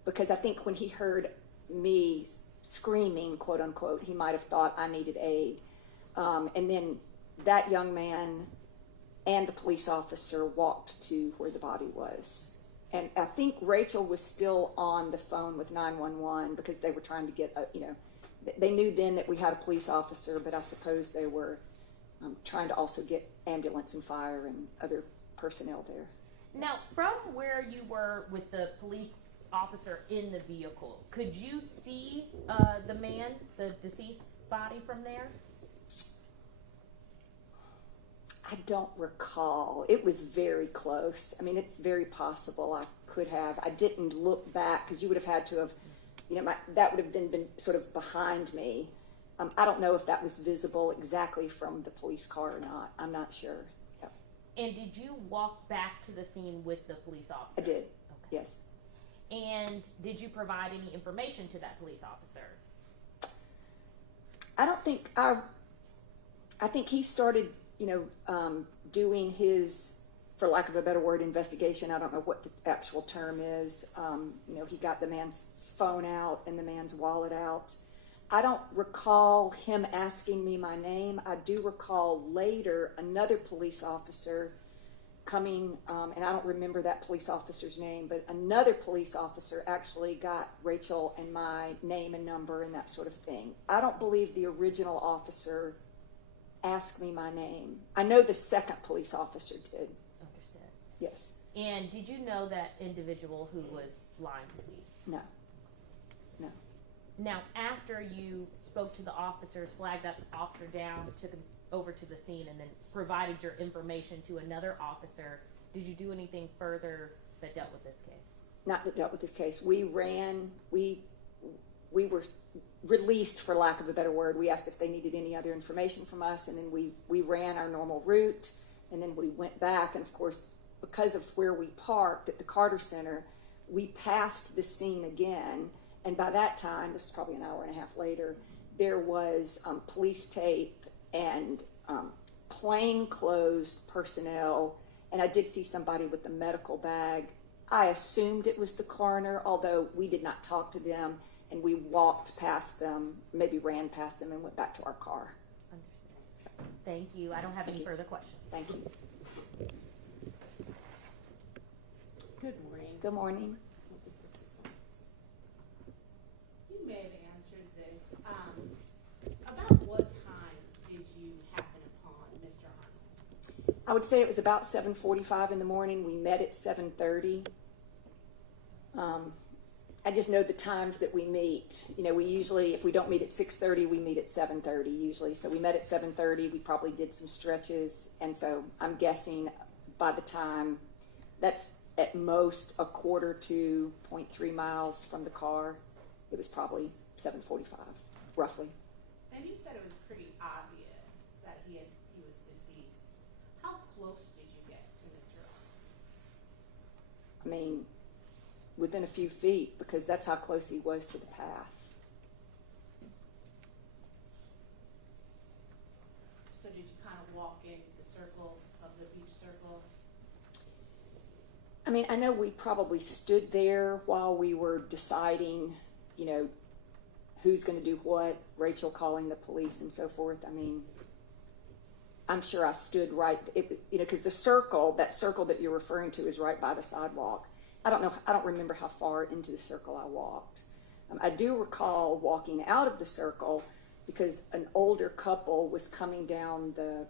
because I think when he heard me screaming, quote unquote, he might have thought I needed aid. And then that young man and the police officer walked to where the body was. And I think Rachel was still on the phone with 911 because they were trying to get, they knew then that we had a police officer, but I suppose they were trying to also get ambulance and fire and other personnel there. Now, from where you were with the police officer in the vehicle, could you see the man, the deceased body from there? I don't recall. It was very close. I mean, it's very possible I could have. I didn't look back because you would have had to have, that would have been sort of behind me. I don't know if that was visible exactly from the police car or not. I'm not sure. Yep. And did you walk back to the scene with the police officer? I did. Okay. Yes. And did you provide any information to that police officer? I don't think I think he started, doing his, for lack of a better word, investigation. I don't know what the actual term is. He got the man's phone out and the man's wallet out. I don't recall him asking me my name. I do recall later another police officer coming, and I don't remember that police officer's name, but another police officer actually got Rachel and my name and number and that sort of thing. I don't believe the original officer asked me my name. I know the second police officer did. Understood. Yes. And did you know that individual who was lying deceased? No. No. Now, after you spoke to the officers, flagged that officer down, took him over to the scene, and then provided your information to another officer, did you do anything further that dealt with this case? Not that dealt with this case. We were released, for lack of a better word. We asked if they needed any other information from us, and then we ran our normal route, and then we went back, and of course, because of where we parked at the Carter Center, we passed the scene again. And by that time, this was probably an hour and a half later, there was police tape and plainclothes personnel, and I did see somebody with a medical bag. I assumed it was the coroner, although we did not talk to them, and we walked past them, maybe ran past them, and went back to our car. Understood. Thank you. I don't have any further questions. Thank you. Good morning. Good morning. You may have answered this. About what time did you happen upon Mr. Arnold? I would say it was about 7:45 in the morning. We met at 7:30. I just know the times that we meet. We usually, if we don't meet at 6:30, we meet at 7:30 usually. So we met at 7:30. We probably did some stretches. And so I'm guessing by the time, that's at most a quarter to 0.3 miles from the car, it was probably 7:45, roughly. And you said it was pretty obvious that he was deceased. How close did you get to Mr. Arnold? I mean, within a few feet, because that's how close he was to the path. So did you kind of walk in the circle of the beach circle? I mean, I know we probably stood there while we were deciding, who's going to do what, Rachel calling the police and so forth. I mean, I'm sure I stood right, because that circle that you're referring to is right by the sidewalk. I don't remember how far into the circle I walked. I do recall walking out of the circle because an older couple was coming down the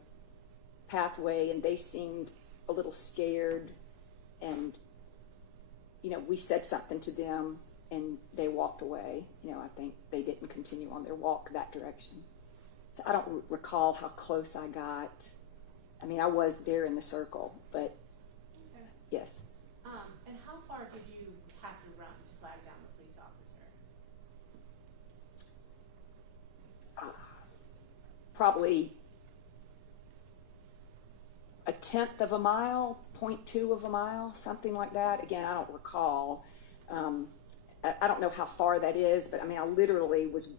pathway and they seemed a little scared, and we said something to them and they walked away. I think they didn't continue on their walk that direction. So I don't recall how close I got. I mean, I was there in the circle, but Okay. yes. And how far did you have to run to flag down the police officer? Probably a tenth of a mile, 0.2 of a mile, something like that. Again, I don't recall. I don't know how far that is, but I mean, I literally was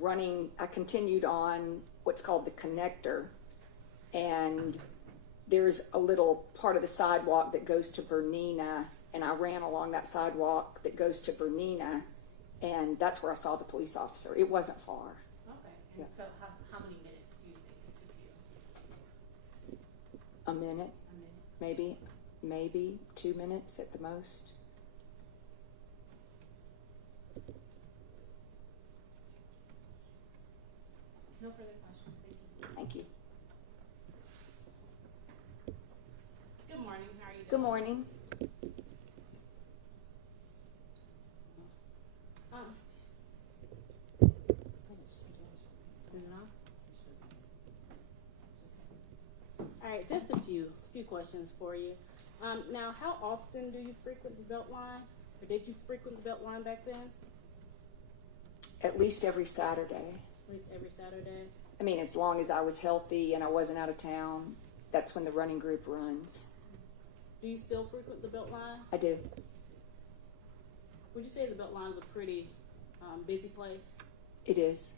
running. I continued on what's called the connector, and there's a little part of the sidewalk that goes to Bernina, and I ran along that sidewalk that goes to Bernina, and that's where I saw the police officer. It wasn't far. Okay. And Yeah. so how many minutes do you think it took A minute, A minute. maybe 2 minutes at the most. No further questions. Thank you. Thank you. Good morning. How are you doing? Good morning. All right, just a few questions for you. Now, how often do you frequent the Beltline, or did you frequent the Beltline back then? At least every Saturday. At least every Saturday. I mean, as long as I was healthy and I wasn't out of town, that's when the running group runs. Do you still frequent the Beltline? I do. Would you say the Beltline is a pretty busy place? It is.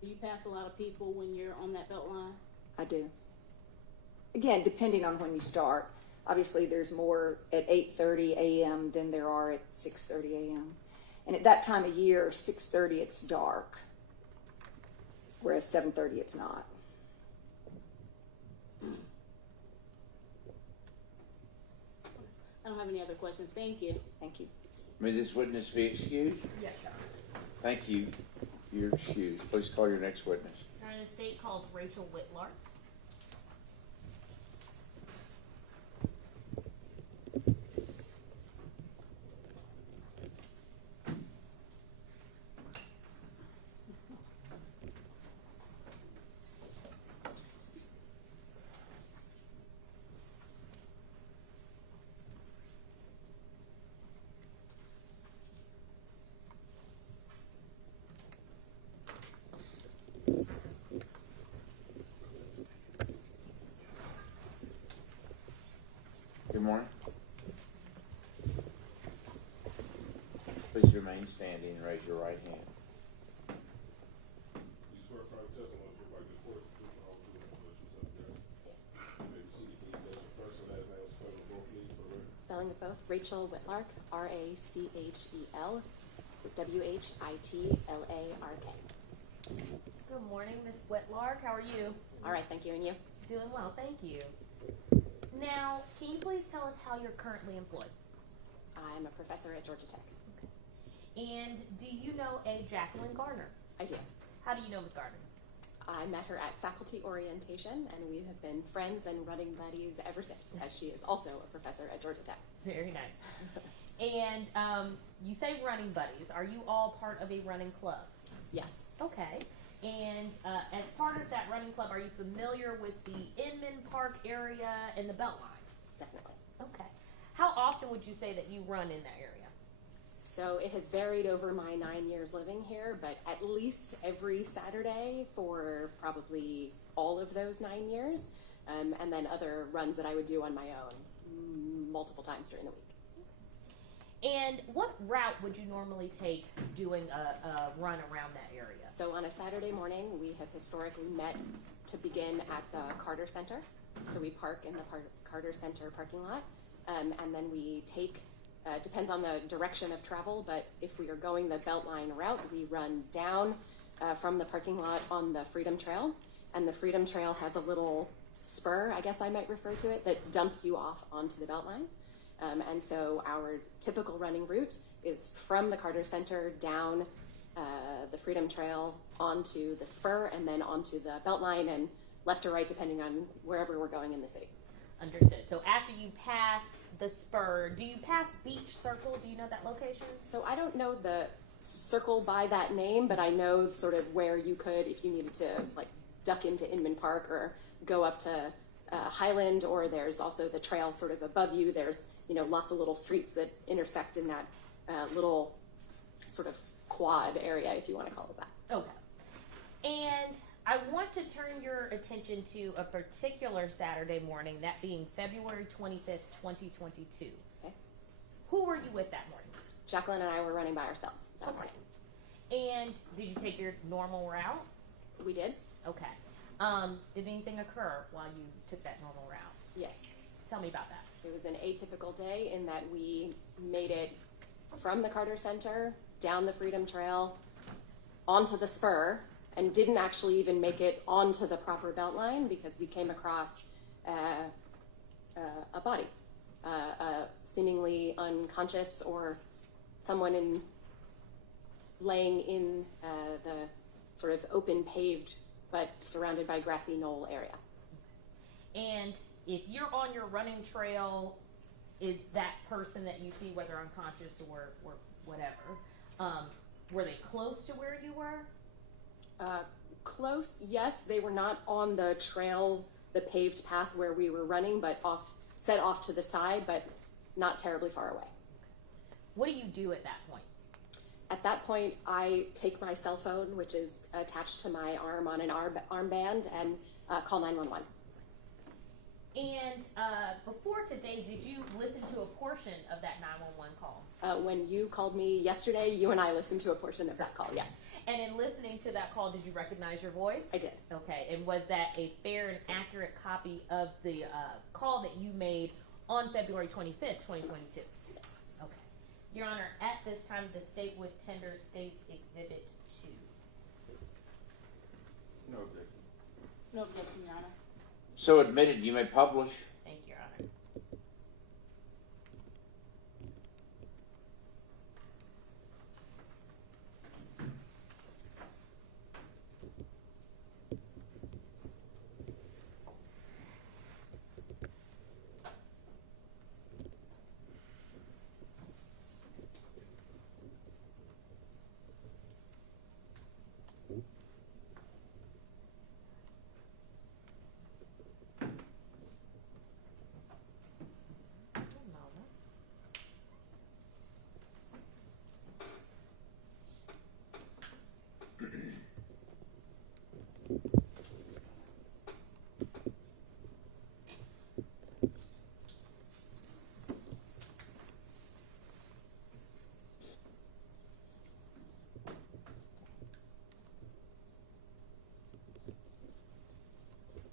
Do you pass a lot of people when you're on that Beltline? I do. Again, depending on when you start. Obviously, there's more at 8:30 a.m. than there are at 6:30 a.m. And at that time of year, 6:30 it's dark, whereas 7:30 it's not. I don't have any other questions. Thank you. Thank you. May this witness be excused? Yes, Your Honor. Thank you. You're excused. Please call your next witness. Your Honor, the state calls Rachel Whitlark. Good morning. Please remain standing and raise your right hand. You swear firm testimony to like the court, the truth, and all truth, and nothing but the truth, so help you God. Maybe see, please, that's your first and last name, spelling both names for the record. Spelling of both, Rachel Whitlark, Rachel, Whitlark. Good morning, Miss Whitlark. How are you? All right, thank you, and you? Doing well, thank you. Now, can you please tell us how you're currently employed? I'm a professor at Georgia Tech. And do you know a Jacqueline Garner? I do. How do you know Miss Garner? I met her at faculty orientation, and we have been friends and running buddies ever since, as she is also a professor at Georgia Tech. Very nice. And you say running buddies. Are you all part of a running club? Yes. Okay. And as part of that running club, are you familiar with the Inman Park area and the Beltline? Definitely. Okay. How often would you say that you run in that area? So it has varied over my 9 years living here, but at least every Saturday for probably all of those 9 years, and then other runs that I would do on my own multiple times during the week. And what route would you normally take doing a run around that area? So on a Saturday morning, we have historically met to begin at the Carter Center. So we park in the Carter Center parking lot, and then we take, depends on the direction of travel, but if we are going the Beltline route, we run down from the parking lot on the Freedom Trail, and the Freedom Trail has a little spur, I guess I might refer to it, that dumps you off onto the Beltline. And so our typical running route is from the Carter Center down the Freedom Trail onto the spur and then onto the Beltline and left or right depending on wherever we're going in the city. Understood. So after you pass the spur, do you pass Beach Circle? Do you know that location? So I don't know the circle by that name, but I know sort of where you could, if you needed to like duck into Inman Park or go up to Highland, or there's also the trail sort of above you. There's, you know, lots of little streets that intersect in that little sort of quad area, if you want to call it that. Okay. And I want to turn your attention to a particular Saturday morning, that being February 25th, 2022. Okay. Who were you with that morning? Jacqueline and I were running by ourselves that morning. And did you take your normal route? We did. Okay. Did anything occur while you took that normal route? Yes. Tell me about that. It was an atypical day in that we made it from the Carter Center, down the Freedom Trail, onto the spur, and didn't actually even make it onto the proper Beltline because we came across a body, seemingly unconscious or someone laying in the sort of open paved but surrounded by grassy knoll area. And if you're on your running trail, is that person that you see, whether unconscious or whatever, were they close to where you were? Close, yes. They were not on the trail, the paved path where we were running, but set off to the side, but not terribly far away. What do you do at that point? At that point, I take my cell phone, which is attached to my arm on an armband, and call 911. And before today, did you listen to a portion of that 911 call? When you called me yesterday, you and I listened to a portion of that call, yes. And in listening to that call, did you recognize your voice? I did. Okay, and was that a fair and accurate copy of the call that you made on February 25th, 2022? Yes. Okay. Your Honor, at this time, the state would tender State's Exhibit 2. No objection. No objection, Your Honor. So admitted, you may publish. Thank you, Your Honor.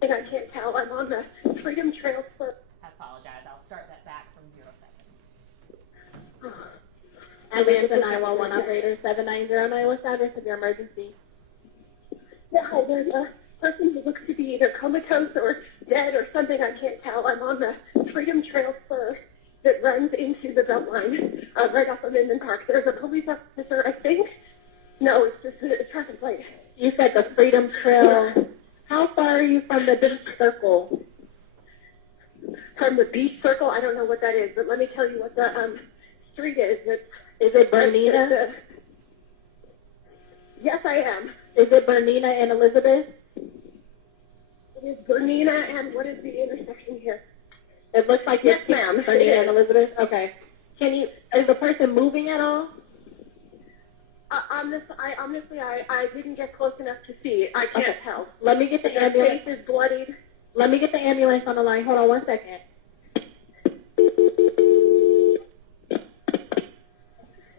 I can't tell. I'm on the Freedom Trail for. I apologize. I'll start that back from 0 seconds. Atlanta 911 operator 790. What's the address of your emergency? Yeah, hi, there's a person who looks to be either comatose or dead or something. I can't tell. I'm on the Freedom Trail spur that runs into the Beltline right off of Minden Park. There's a police officer, I think. No, it's just a traffic light. You said the Freedom Trail. How far are you from the beach circle? From the beach circle? I don't know what that is, but let me tell you what the street is. Is it Bernina? Yes, I am. Is it Bernina and Elizabeth? It is Bernina and what is the intersection here? It looks like it's ma'am. Bernina and Elizabeth? Okay. Is the person moving at all? Honestly, I didn't get close enough to see. I can't tell. Let me get the ambulance. Face is bloodied. Let me get the ambulance on the line. Hold on 1 second.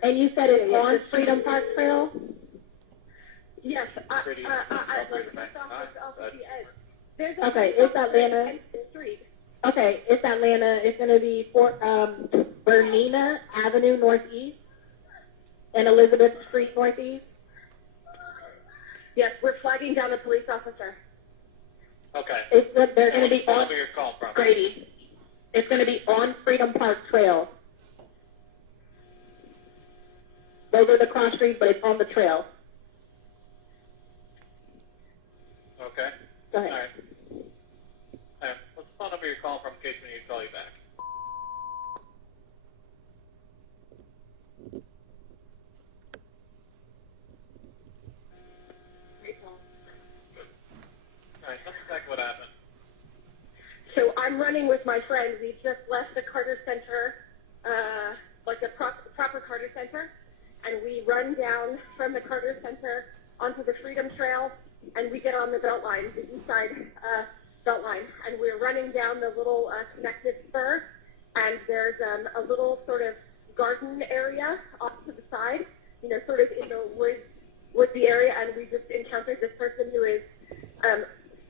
And you said it's on Freedom Park Trail? Yes. Off the edge. Okay, it's Atlanta. Street. Okay, it's Atlanta. It's going to be Bernina Avenue Northeast and Elizabeth Street Northeast. Yes, we're flagging down a police officer. Okay. They're going to be on Where you're calling from? Grady. It's going to be on Freedom Park Trail. Those are the cross streets, but it's on the trail. Okay. Go ahead. All right. What's the phone number you're calling from in case we need to call you back? All right, tell me exactly what happened. So I'm running with my friends. We just left the Carter Center, like the proper Carter Center, and we run down from the Carter Center onto the Freedom Trail, and we get on the Beltline, the east side Beltline, and we're running down the little connected spur, and there's a little sort of garden area off to the side, you know, sort of in the woodsy area, and we just encountered this person who is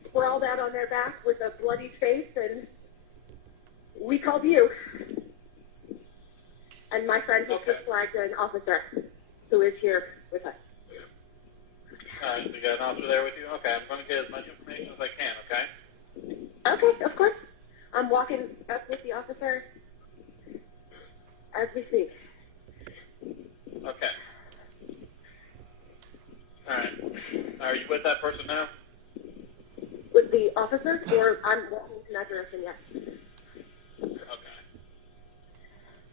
sprawled out on their back with a bloody face, and we called you. And my friend has just flagged an officer who is here with us. Alright, so you got an officer there with you? Okay, I'm going to get as much information as I can, okay? Okay, of course. I'm walking up with the officer as we speak. Okay. Alright. Are you with that person now? With the officer, or I'm walking in that direction, yes. Okay.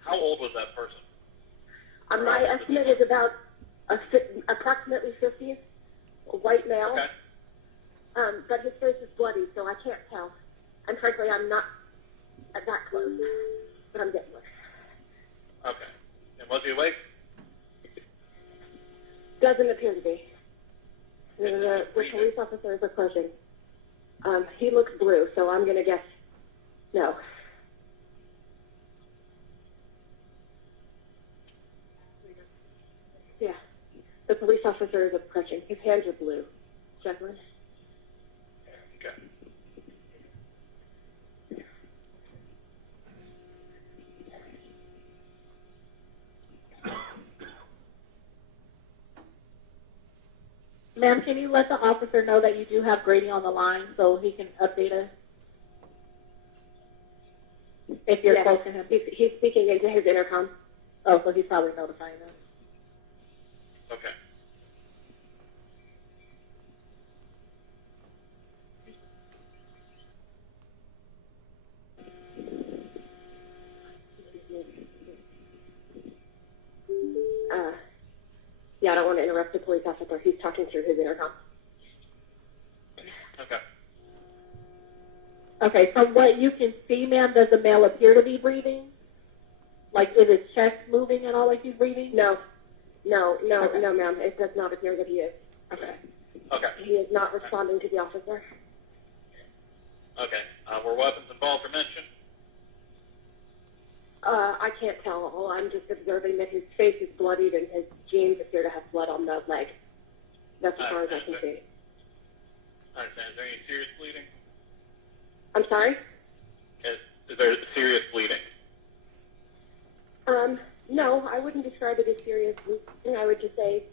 How old was that person? My estimate is about approximately 50s, a white male. Okay. But his face is bloody, so I can't tell. And frankly, I'm not that close, but I'm getting there. Okay. And was he awake? Doesn't appear to be. The police officer is approaching. He looks blue, so I'm going to guess no. Yeah. The police officer is approaching. His hands are blue. Jacqueline? Okay. Ma'am, can you let the officer know that you do have Grady on the line so he can update us? If you're close to him. He's speaking into his intercom. Oh, so he's probably notifying us. Okay. Yeah, I don't want to interrupt the police officer. He's talking through his intercom. Okay. Okay, from what you can see, ma'am, does the male appear to be breathing? Like, is his chest moving at all like he's breathing? No, no, Okay. no, ma'am. It does not appear that he is. Okay. Okay. He is not responding to the officer. Okay. Were weapons involved or mentioned? I can't tell. I'm just observing that his face is bloodied and his jeans appear to have blood on the leg. That's as far as I can see. I understand. Is there any serious bleeding? I'm sorry? Is there serious bleeding? No, I wouldn't describe it as serious bleeding. I would just say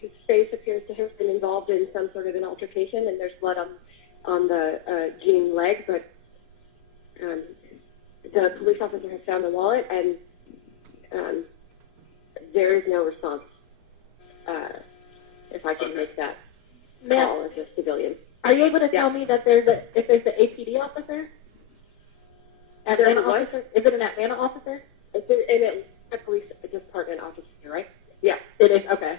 his face appears to have been involved in some sort of an altercation, and there's blood on the jean leg, but the police officer has found the wallet, and there is no response. If I can make that call as a civilian. Are you able to tell me that if there's an APD officer? Atlanta officer? Is it an Atlanta officer? It's in a police department office here, right? Yeah. It is, okay.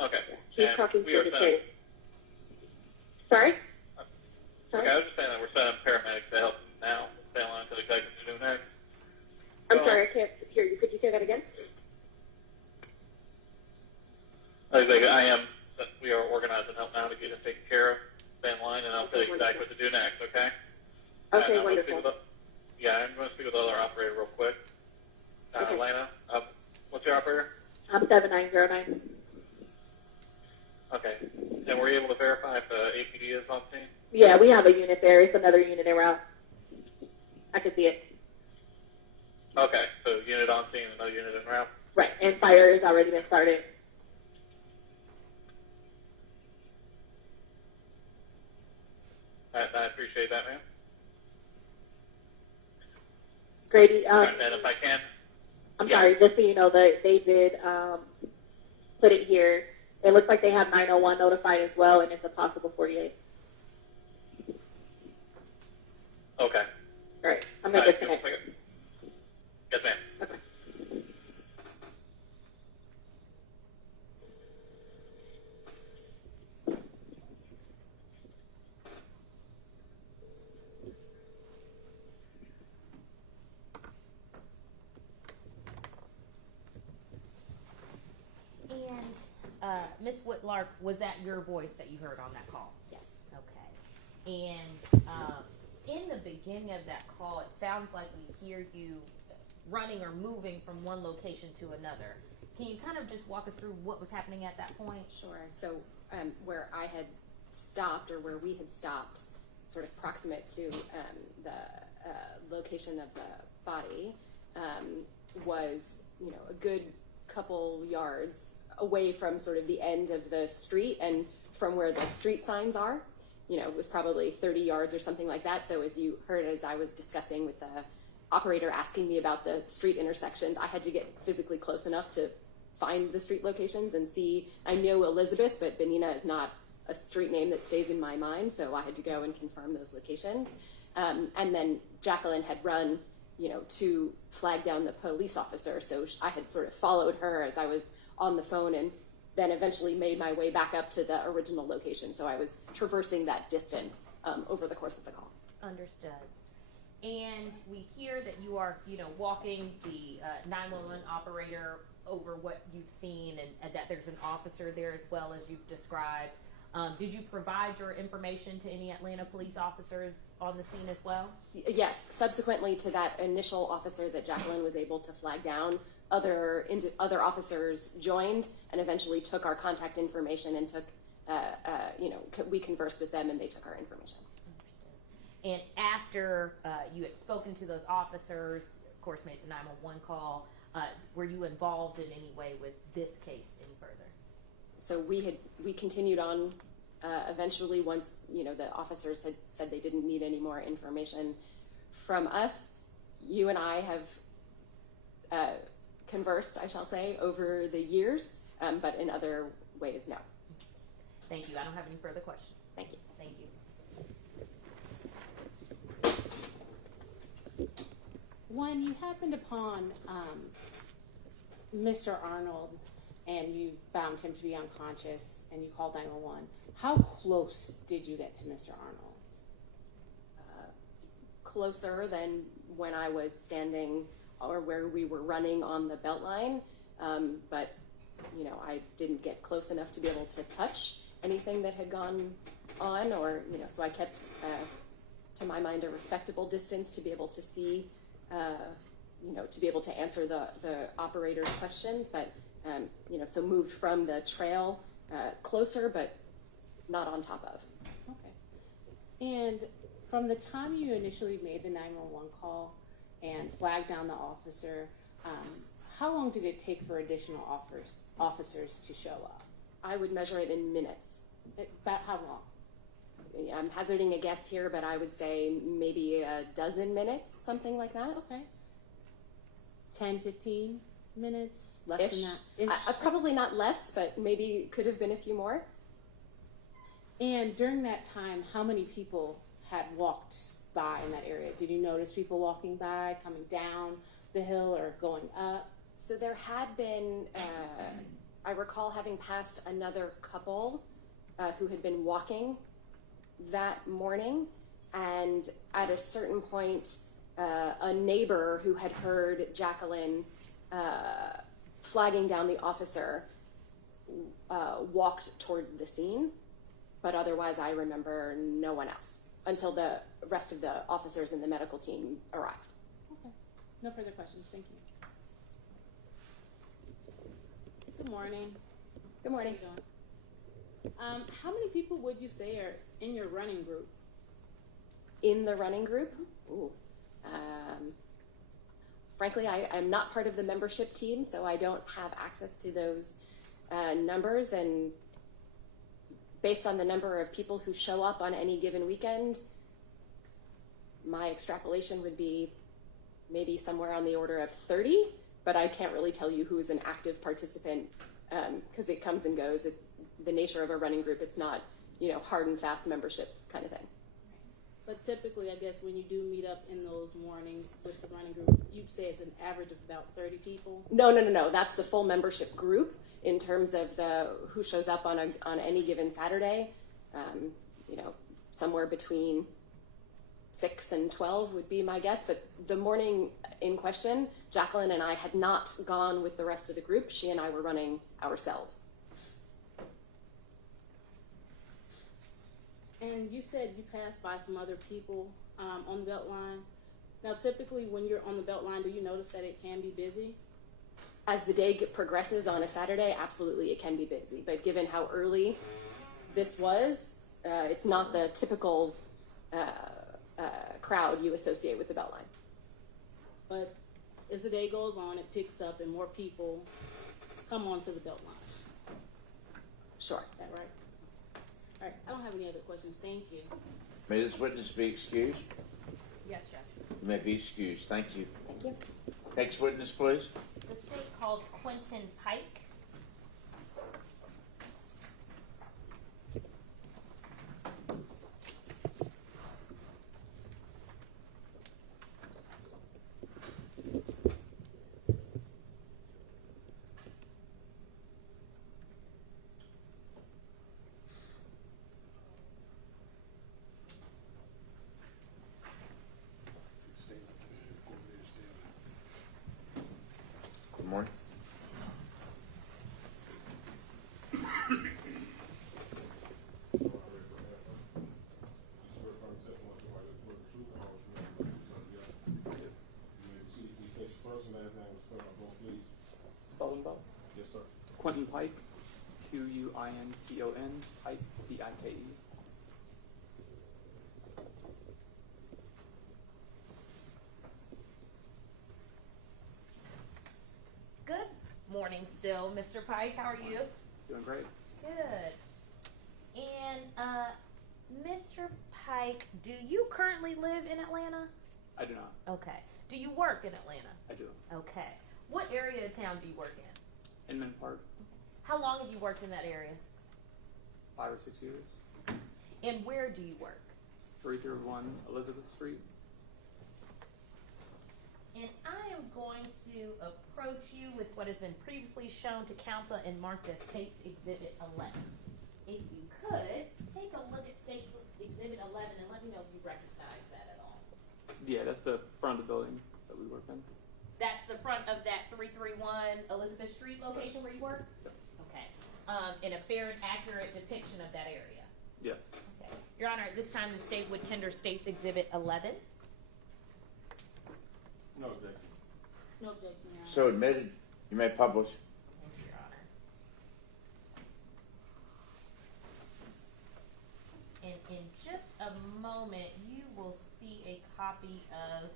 Okay. He's And talking we through are the sending, chain. Sorry? Okay, I was just saying that we're sending paramedics to help now. Stay on until exactly what to do next. I'm sorry, I can't hear you. Could you say that again? We are organizing help now to get him taken care of. Stay in line, and I'll tell you exactly what to do next, okay? Okay, I'm wonderful. I'm going to speak with the other operator real quick. Okay. Elena, what's your operator? I'm 7909. Okay. And were you able to verify if APD is on scene? Yeah, we have a unit there. It's another unit en route. I can see it. Okay, so unit on scene, another unit en route? Right, and fire has already been started. I appreciate that, ma'am. Grady, And if I can, I'm sorry, just so you know, that they did put it here. It looks like they have 901 notified as well, and it's a possible 48. okay. All right, I'm going to All right, disconnect. Yes, ma'am. Okay. And Miss Whitlark, was that your voice that you heard on that call? Yes. Okay. And in the beginning of that call, it sounds like we hear you running or moving from one location to another. Can you kind of just walk us through what was happening at that point? Sure. So where I had stopped, or where we had stopped, sort of proximate to the location of the body, was a good couple yards away from sort of the end of the street and from where the street signs are. You know, it was probably 30 yards or something like that. So as you heard, as I was discussing with the operator asking me about the street intersections, I had to get physically close enough to find the street locations and see. I know Elizabeth, but Benina is not a street name that stays in my mind, so I had to go and confirm those locations. And then Jacqueline had run, you know, to flag down the police officer, so I had sort of followed her as I was on the phone, and then eventually made my way back up to the original location. So I was traversing that distance over the course of the call. Understood. And we hear that you are, you know, walking the 911 operator over what you've seen, and that there's an officer there as well as you've described. Did you provide your information to any Atlanta police officers on the scene as well? Yes. Subsequently to that initial officer that Jacqueline was able to flag down, other officers joined and eventually took our contact information and took, you know, we conversed with them and they took our information. And after you had spoken to those officers, of course, made the 911 call, were you involved in any way with this case any further? So we continued on. Eventually, once you know the officers had said they didn't need any more information from us, you and I have conversed, I shall say, over the years, but in other ways, no. Thank you. I don't have any further questions. Thank you. Thank you. When you happened upon Mr. Arnold and you found him to be unconscious and you called 911, how close did you get to Mr. Arnold? Closer than when I was standing or where we were running on the Beltline, but you know, I didn't get close enough to be able to touch anything that had gone on, or you know, so I kept, to my mind, a respectable distance to be able to see, you know, to be able to answer the operator's questions, but you know, so moved from the trail closer, but not on top of. Okay. And from the time you initially made the 911 call and flagged down the officer, how long did it take for additional officers to show up? I would measure it in minutes. About how long? I'm hazarding a guess here, but I would say maybe a dozen minutes, something like that. Okay. 10, 15 minutes? Less than that? Probably not less, but maybe could have been a few more. And during that time, how many people had walked by in that area? Did you notice people walking by, coming down the hill or going up? So there had been, I recall having passed another couple who had been walking that morning, and at a certain point, a neighbor who had heard Jacqueline flagging down the officer walked toward the scene, but otherwise I remember no one else until the rest of the officers and the medical team arrived. Okay. No further questions. Thank you. Good morning. Good morning. How you doing? How many people would you say are in your running group? In the running group? Ooh. Frankly, I'm not part of the membership team, so I don't have access to those numbers. And based on the number of people who show up on any given weekend, my extrapolation would be maybe somewhere on the order of 30, but I can't really tell you who's an active participant because it comes and goes. It's the nature of a running group. It's not, you know, hard and fast membership kind of thing. But typically, I guess, when you do meet up in those mornings with the running group, you'd say it's an average of about 30 people? No. That's the full membership group in terms of the who shows up on any given Saturday. You know, somewhere between 6 and 12 would be my guess. But the morning in question, Jacqueline and I had not gone with the rest of the group. She and I were running ourselves. And you said you passed by some other people on the Beltline. Now, typically when you're on the Beltline, do you notice that it can be busy? As the day progresses on a Saturday, absolutely it can be busy. But given how early this was, it's not the typical crowd you associate with the Beltline. But as the day goes on, it picks up and more people come onto the Beltline. Sure. Is that right? All right, I don't have any other questions. Thank you. May this witness be excused? Yes, Judge. You may be excused. Thank you. Thank you. Next witness, please. The state calls Quentin Pike. Good morning. Spelling bell? Yes, sir. Quentin Pike, Quinton, Pike, Pike. Good morning still, Mr. Pike. How are you? Doing great. Good. And, Mr. Pike, do you currently live in Atlanta? I do not. Okay. Do you work in Atlanta? I do. Okay. What area of town do you work in? Inman Park, How long have you worked in that area? 5 or 6 years. And where do you work? 331 Elizabeth Street. And I am going to approach you with what has been previously shown to council and marked as State's Exhibit 11. If you could, take a look at State's Exhibit 11 and let me know if you recognize that at all. Yeah, that's the front of the building that we work in. That's the front of that 331 Elizabeth Street location where you work? Yep. Okay. And a fair and accurate depiction of that area? Yes. Okay. Your Honor, at this time the state would tender State's Exhibit 11. No objection. No objection, Your Honor. So admitted. You may publish. Thank you, Your Honor. And in just a moment, you will see a copy of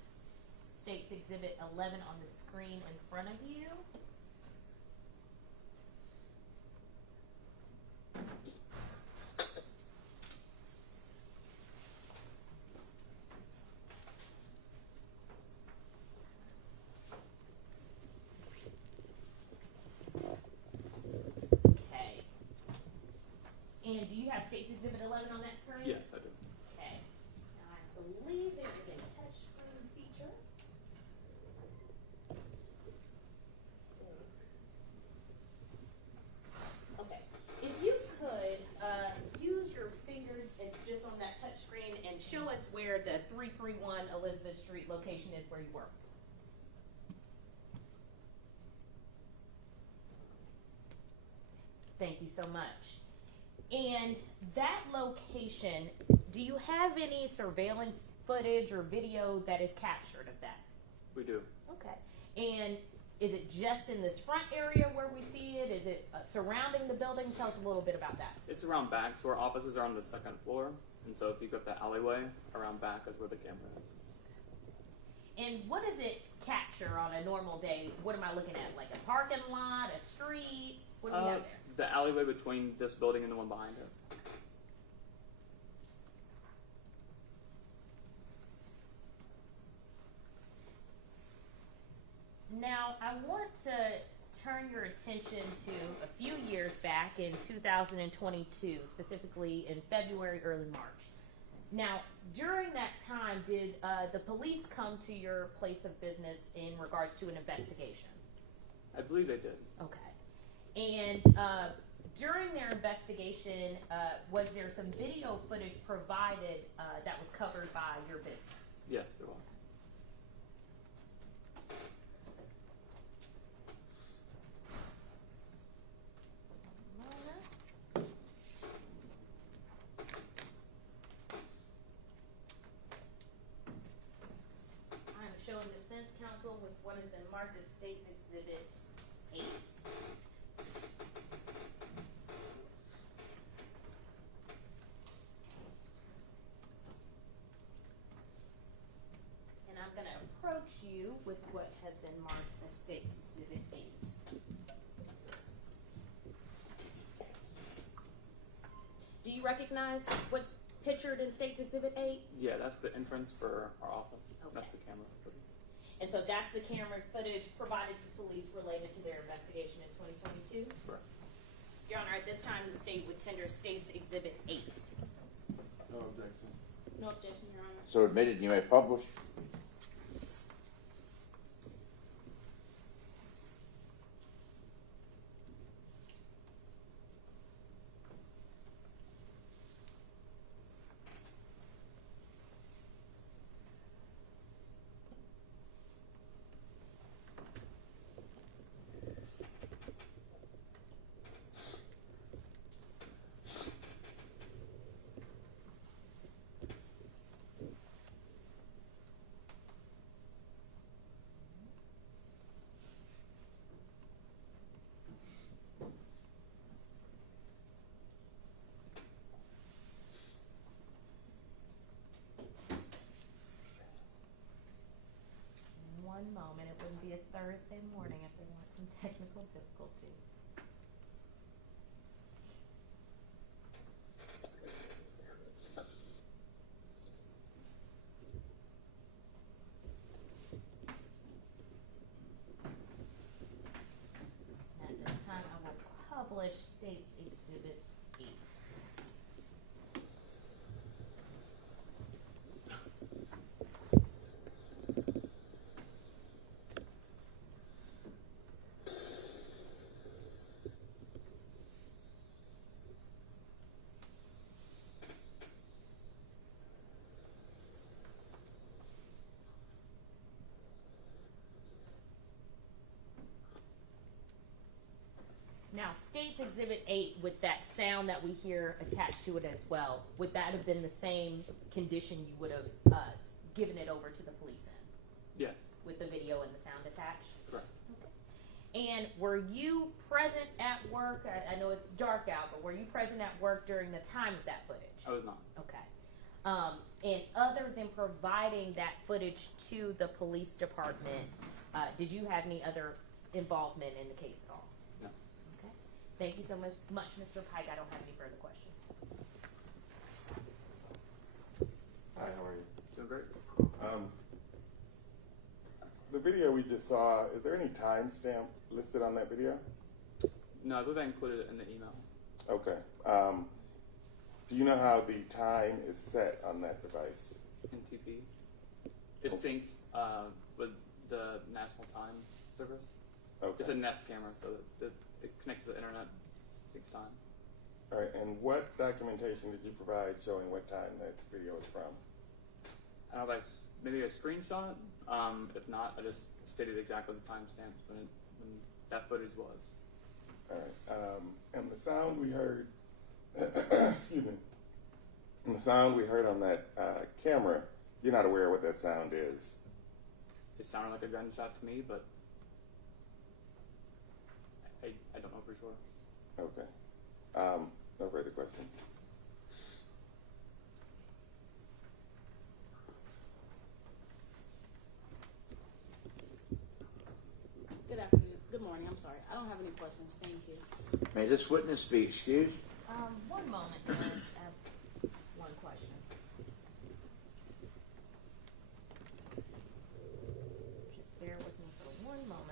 State's Exhibit 11 on the screen in front of you. Okay. And do you have State's Exhibit 11 on that screen? Yes, I do. Okay. Now I believe there is a touch screen feature. Okay. If you could use your fingers and just on that touch screen and show us where the 331 Elizabeth Street location is where you work. Thank you so much. And that location, do you have any surveillance footage or video that is captured of that? We do. Okay. And is it just in this front area where we see it? Is it surrounding the building? Tell us a little bit about that. It's around back, so our offices are on the 2nd floor. And so if you go up the alleyway, around back is where the camera is. And what does it capture on a normal day? What am I looking at? Like a parking lot, a street? What do we have there? The alleyway between this building and the one behind it. Now, I want to turn your attention to a few years back in 2022, specifically in February, early March. Now, during that time, did the police come to your place of business in regards to an investigation? I believe they did. Okay. And during their investigation, was there some video footage provided that was covered by your business? Yes, there was. I'm showing defense counsel with what has been marked as State's Exhibit 8. And I'm going to approach you with what has been marked as State's Exhibit 8. you recognize what's pictured in State's Exhibit 8? Yeah, that's the entrance for our office. Okay. That's the camera footage. And so that's the camera footage provided to police related to their investigation in 2022? Correct. Your Honor, at this time, the state would tender State's Exhibit 8. No objection. No objection, Your Honor. So admitted, you may publish. One moment. It wouldn't be a Thursday morning if there weren't some technical difficulty. At this time, I will publish State's Exhibit 8. Now, State's Exhibit 8, with that sound that we hear attached to it as well, would that have been the same condition you would have given it over to the police in? Yes. With the video and the sound attached? Correct. And were you present at work? I know it's dark out, but were you present at work during the time of that footage? I was not. Okay. And other than providing that footage to the police department, did you have any other involvement in the case at all? No. Okay. Thank you so much, Mr. Pike. I don't have any further questions. Hi, how are you? Doing great. The video we just saw, is there any timestamp listed on that video? No, I believe I included it in the email. Okay. Do you know how the time is set on that device? In TP. It's synced with the National Time service. Okay. It's a Nest camera, so that it connects to the internet, syncs time. All right, and what documentation did you provide showing what time that video is from? I don't know if maybe a screenshot. If not, I just stated exactly the timestamps when that footage was. All right, and the sound we heard, excuse me, and the sound we heard on that camera, you're not aware of what that sound is? It sounded like a gunshot to me, but I don't know for sure. Okay. No further questions. Good afternoon. Good morning. I'm sorry. I don't have any questions. Thank you. May this witness be excused? One moment, Judge. I have one question. Just bear with me for one moment.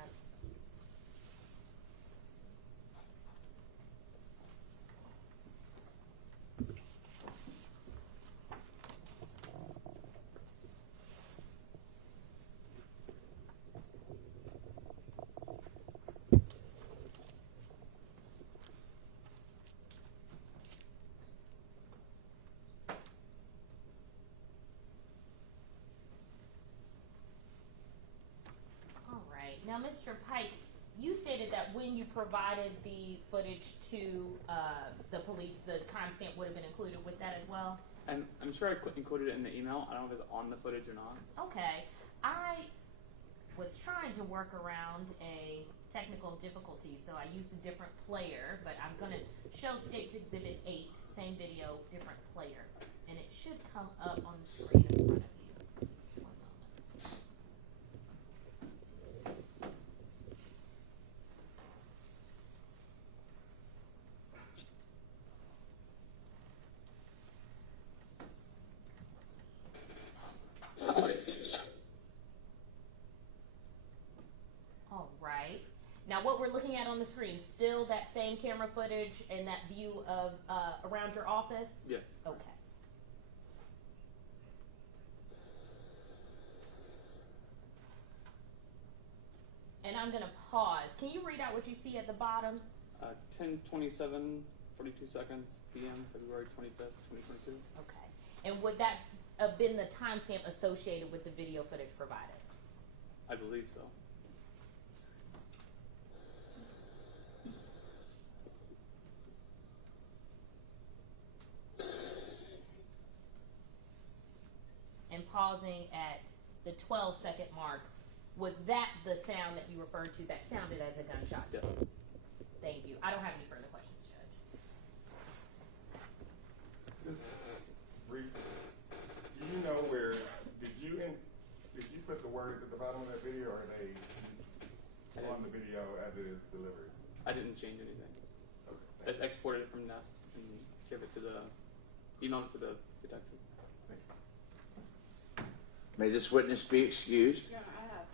Now, Mr. Pike, you stated that when you provided the footage to the police, the timestamp would have been included with that as well? I'm sure I included it in the email. I don't know if it's on the footage or not. Okay. I was trying to work around a technical difficulty, so I used a different player, but I'm going to show State's Exhibit 8, same video, different player, and it should come up on the screen in front of you. Now, what we're looking at on the screen, still that same camera footage and that view of around your office? Yes. Okay. And I'm going to pause. Can you read out what you see at the bottom? 10:27, 42 seconds p.m. February 25th, 2022. Okay. And would that have been the timestamp associated with the video footage provided? I believe so. And pausing at the 12-second mark, was that the sound that you referred to that sounded as a gunshot? Yes. Thank you. I don't have any further questions, Judge. Brief. Do you know where, did you put the words at the bottom of that video, or are they on the video as it is delivered? I didn't change anything. Okay. Just exported it from Nest and give it to email it to the detective. May this witness be excused? Your Honor, I have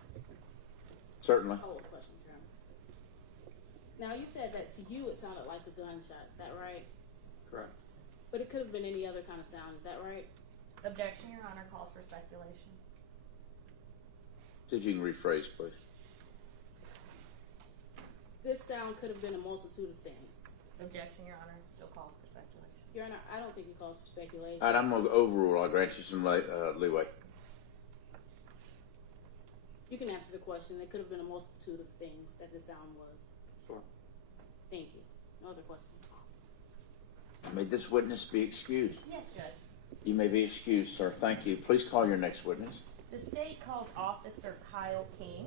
Certainly. a follow-up question, Your Honor. Now, you said that to you it sounded like a gunshot. Is that right? Correct. But it could have been any other kind of sound. Is that right? Objection, Your Honor, calls for speculation. Did you can rephrase, please? This sound could have been a multitude of things. Objection, Your Honor, still calls for speculation. Your Honor, I don't think it calls for speculation. All right, I'm going to overrule. I'll grant you some leeway. You can answer the question. It could have been a multitude of things that the sound was. Sure. Thank you. No other questions. May this witness be excused? Yes, Judge. You may be excused, sir. Thank you. Please call your next witness. The state calls Officer Kyle King.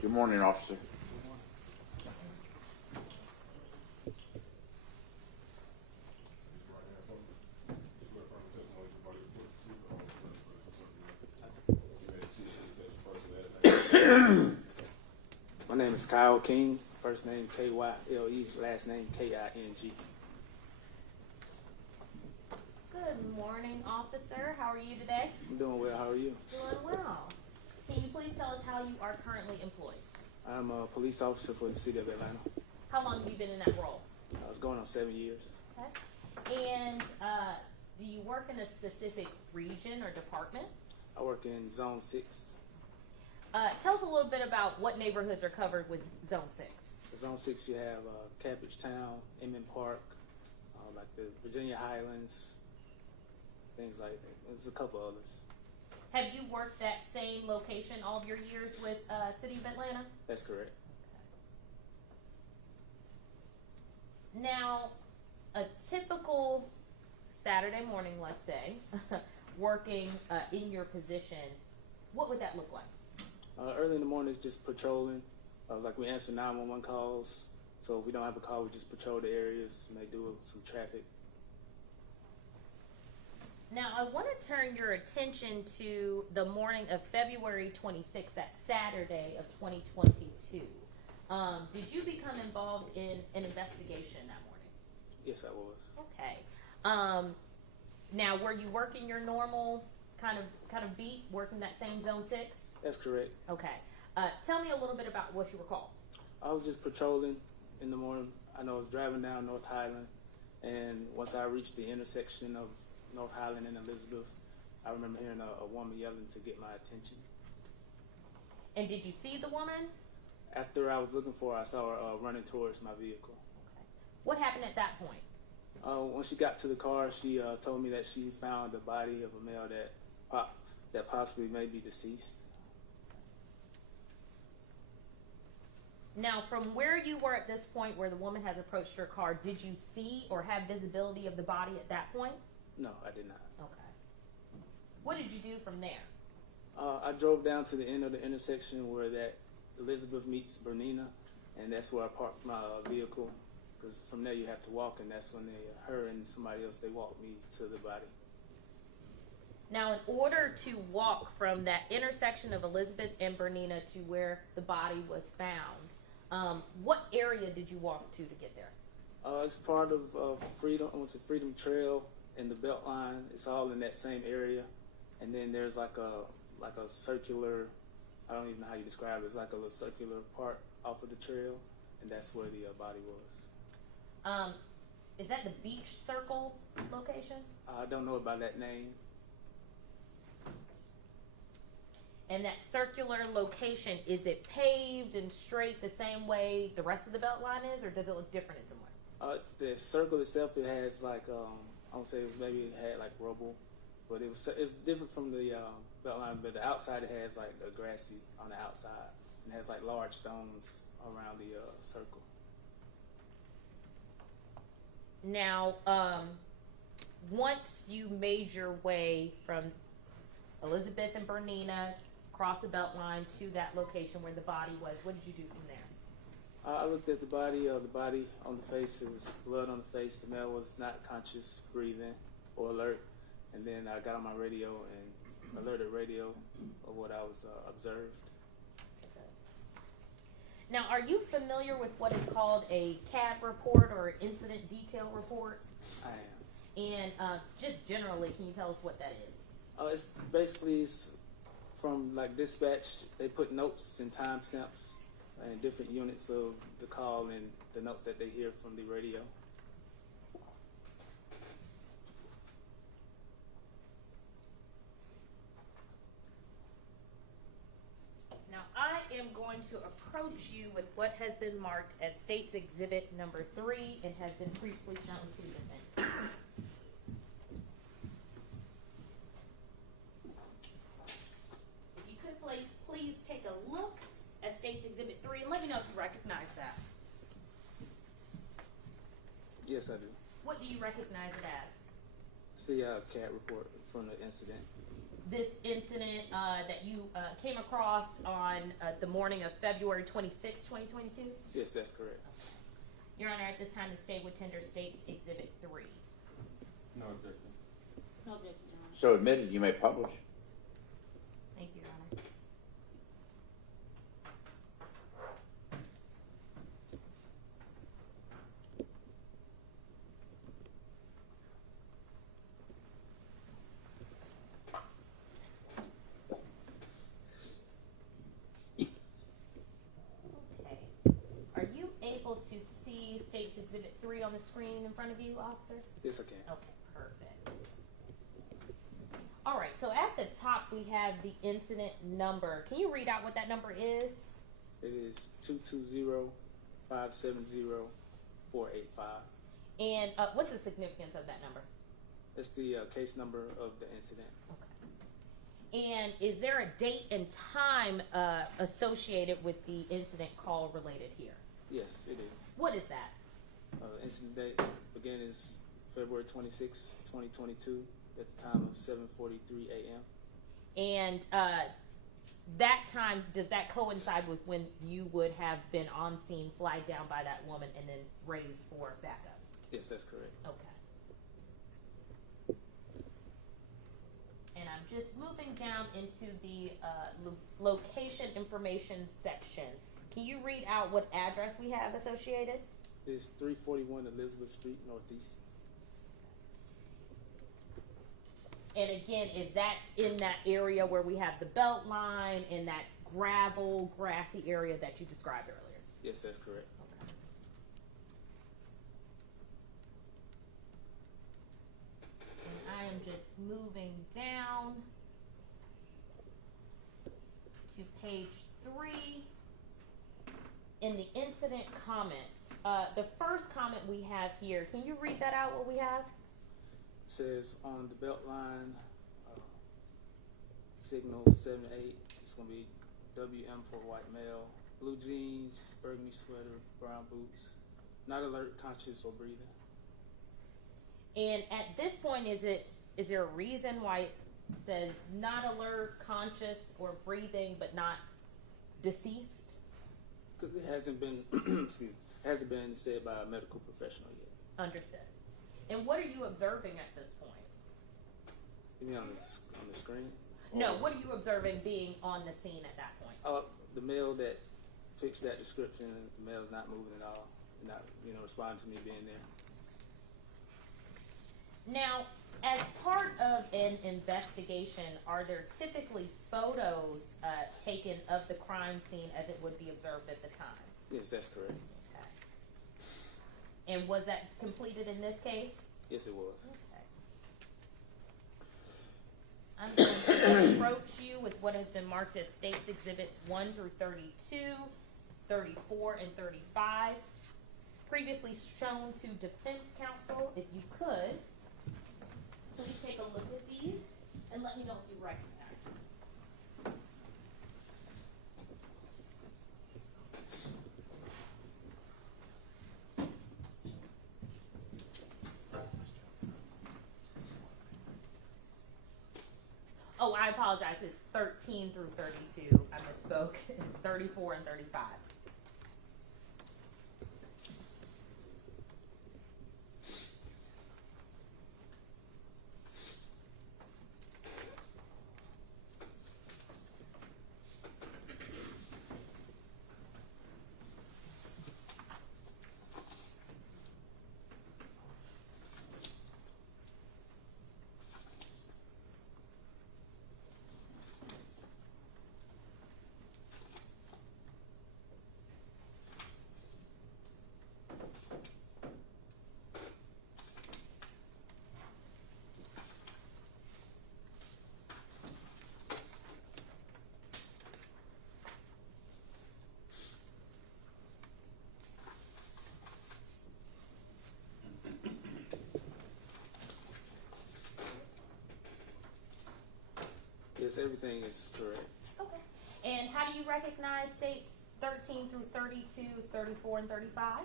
Good morning, officer. My name is Kyle King. First name K-Y-L-E, last name K-I-N-G. Good morning, officer. How are you today? I'm doing well. How are you? Doing well. Can you please tell us how you are currently employed? I'm a police officer for the city of Atlanta. How long have you been in that role? I was going on 7 years. Okay. And do you work in a specific region or department? I work in Zone 6. Tell us a little bit about what neighborhoods are covered with Zone 6. Zone 6, you have Cabbage Town, Inman Park, like the Virginia Highlands, things like that. There's a couple others. Have you worked that same location all of your years with City of Atlanta? That's correct. Now, a typical Saturday morning, let's say, working in your position, what would that look like? Early in the morning, it's just patrolling. Like we answer 911 calls. So if we don't have a call, we just patrol the areas, may do some traffic. Now, I want to turn your attention to the morning of February 26th, that Saturday of 2022. Did you become involved in an investigation that morning? Yes, I was. Okay. Now, were you working your normal kind of beat, working that same Zone 6? That's correct. Okay. Tell me a little bit about what you recall. I was just patrolling in the morning. I know I was driving down North Highland, and once I reached the intersection of North Highland and Elizabeth, I remember hearing a woman yelling to get my attention. And did you see the woman? After I was looking for her, I saw her running towards my vehicle. Okay. What happened at that point? When she got to the car, she told me that she found the body of a male that possibly may be deceased. Now, from where you were at this point where the woman has approached your car, did you see or have visibility of the body at that point? No, I did not. Okay. What did you do from there? I drove down to the end of the intersection where that Elizabeth meets Bernina, and that's where I parked my vehicle. Because from there you have to walk, and that's when her and somebody else, they walked me to the body. Now, in order to walk from that intersection of Elizabeth and Bernina to where the body was found, what area did you walk to get there? It's part of Freedom. It's a Freedom Trail and the Beltline. It's all in that same area, and then there's like a circular. I don't even know how you describe it. It's like a little circular part off of the trail, and that's where the body was. Is that the beach circle location? I don't know about that name. And that circular location, is it paved and straight the same way the rest of the Beltline is, or does it look different in some way? The circle itself, it has like I would say maybe it had like rubble, but it's different from the Beltline. But the outside, it has like a grassy on the outside, and it has like large stones around the circle. Now, once you made your way from Elizabeth and Bernina across the Beltline to that location where the body was, what did you do from there? I looked at the body on the face. It was blood on the face. The male was not conscious, breathing, or alert. And then I got on my radio and alerted radio of what I was observed. Now, are you familiar with what is called a CAD report or incident detail report? I am. And just generally, can you tell us what that is? It's basically from like dispatch. They put notes and timestamps and different units of the call and the notes that they hear from the radio. Now, I am going to approach you with what has been marked as State's Exhibit number 3 and has been previously shown to the defense. If you could please take a look at State's Exhibit 3 and let me know if you recognize that. Yes, I do. What do you recognize it as? It's the CAD report from the incident. This incident that you came across on the morning of February 26, 2022? Yes, that's correct. Your Honor, at this time, the State would tender State's Exhibit 3. No objection. No objection, Your Honor. So admitted, you may publish. Thank you, Your Honor. To see State's Exhibit 3 on the screen in front of you, officer? Yes, I can. Okay, perfect. All right, so at the top we have the incident number. Can you read out what that number is? It is 220-570-485. And what's the significance of that number? It's the case number of the incident. Okay. And is there a date and time associated with the incident call related here? Yes, it is. What is that? Incident date again is February 26, 2022, at the time of 7:43 a.m. And that time, does that coincide with when you would have been on scene, flagged down by that woman, and then raised for backup? Yes, that's correct. Okay. And I'm just moving down into the location information section. Can you read out what address we have associated? It's 341 Elizabeth Street, Northeast. And again, is that in that area where we have the Beltline, in that gravel, grassy area that you described earlier? Yes, that's correct. Okay. And I am just moving down to page 3. In the incident comments, the first comment we have here, can you read that out, what we have? It says on the Beltline, signal 7-8, it's going to be WM for white male, blue jeans, burgundy sweater, brown boots, not alert, conscious, or breathing. And at this point, is there a reason why it says not alert, conscious, or breathing, but not deceased? It hasn't been, excuse me, hasn't been said by a medical professional yet. Understood. And what are you observing at this point? You mean on the screen? No, what are you observing being on the scene at that point? The male that fixed that description, the male's not moving at all, not responding to me being there. Now, as part of an investigation, are there typically photos taken of the crime scene as it would be observed at the time? Yes, that's correct. Okay. And was that completed in this case? Yes, it was. Okay. I'm going to approach you with what has been marked as State's Exhibits 1 through 32, 34, and 35, previously shown to defense counsel. If you could, please take a look at these and let me know if you recognize them. Oh, I apologize. It's 13 through 32. I misspoke. 34 and 35. Yes, everything is correct. Okay. And how do you recognize States 13 through 32, 34, and 35?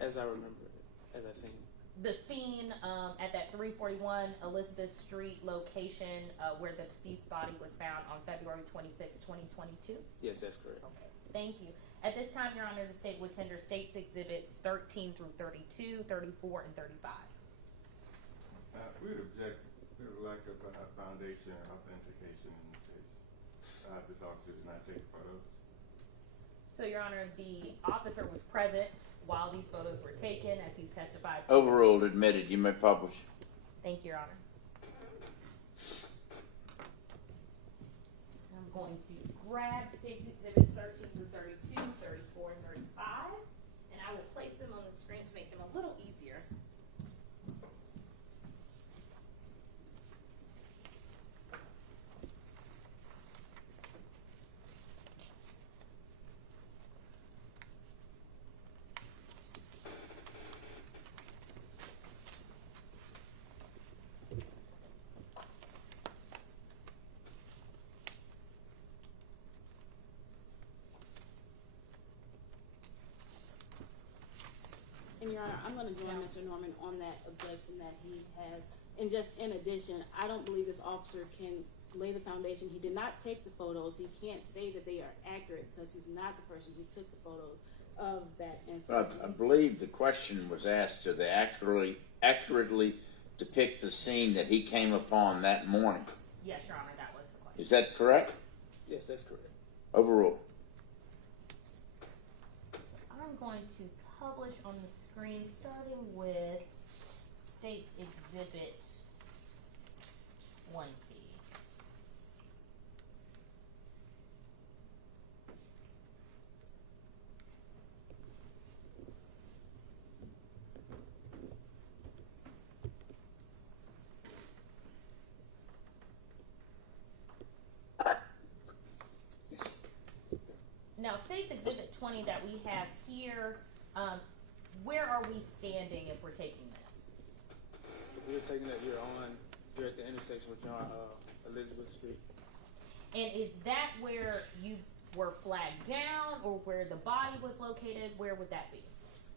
As I remember it, as I seen it. The scene at that 341 Elizabeth Street location where the deceased body was found on February 26, 2022? Yes, that's correct. Okay, thank you. At this time, Your Honor, the state would tender State's Exhibits 13 through 32, 34, and 35. We would object to the lack of foundation and authentication in this case. This officer did not take photos. So, Your Honor, the officer was present while these photos were taken, as he's testified. Overruled, admitted. You may publish. Thank you, Your Honor. I'm going to grab State's Exhibits 13 through 32, 34, and 35, and I will place them on the screen to make them a little easier. And Your Honor, I'm going to join Mr. Norman on that objection that he has. And just in addition, I don't believe this officer can lay the foundation. He did not take the photos. He can't say that they are accurate because he's not the person who took the photos of that incident. I believe the question was asked to the accurately depict the scene that he came upon that morning. Yes, Your Honor, that was the question. Is that correct? Yes, that's correct. Overruled. I'm going to publish on the screen, starting with State's Exhibit 20. Now, State's Exhibit 20 that we have here, where are we standing if we're taking this? If we're taking it, you're at the intersection with John Elizabeth Street. And is that where you were flagged down or where the body was located? Where would that be?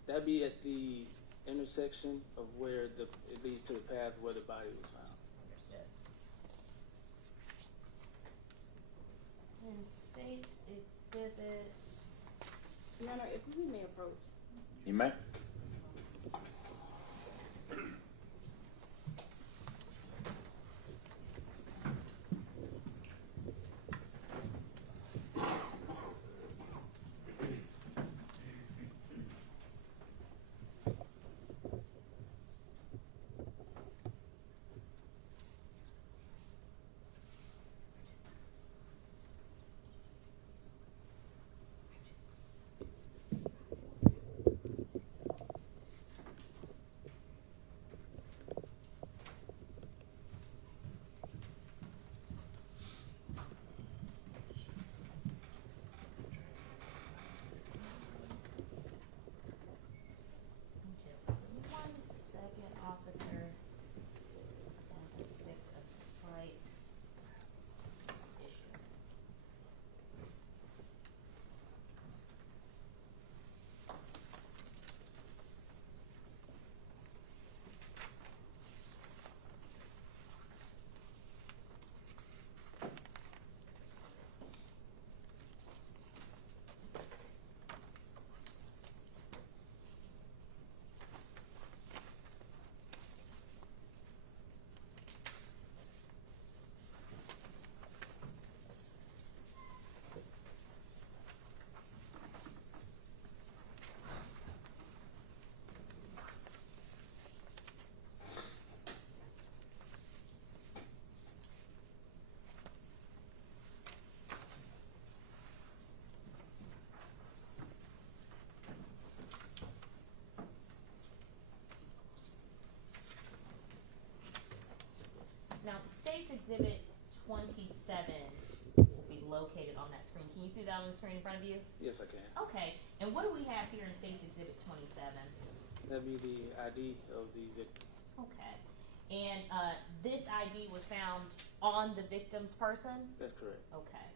That'd be at the intersection of where it leads to the path where the body was found. Understood. And State's Exhibit. Your Your Honor, if we may approach. You may. Just 1 second, officer. I have to fix a slight issue. Now, State's Exhibit 27 will be located on that screen. Can you see that on the screen in front of you? Yes, I can. Okay. And what do we have here in State's Exhibit 27? That'd be the ID of the victim. Okay. And this ID was found on the victim's person? That's correct. Okay.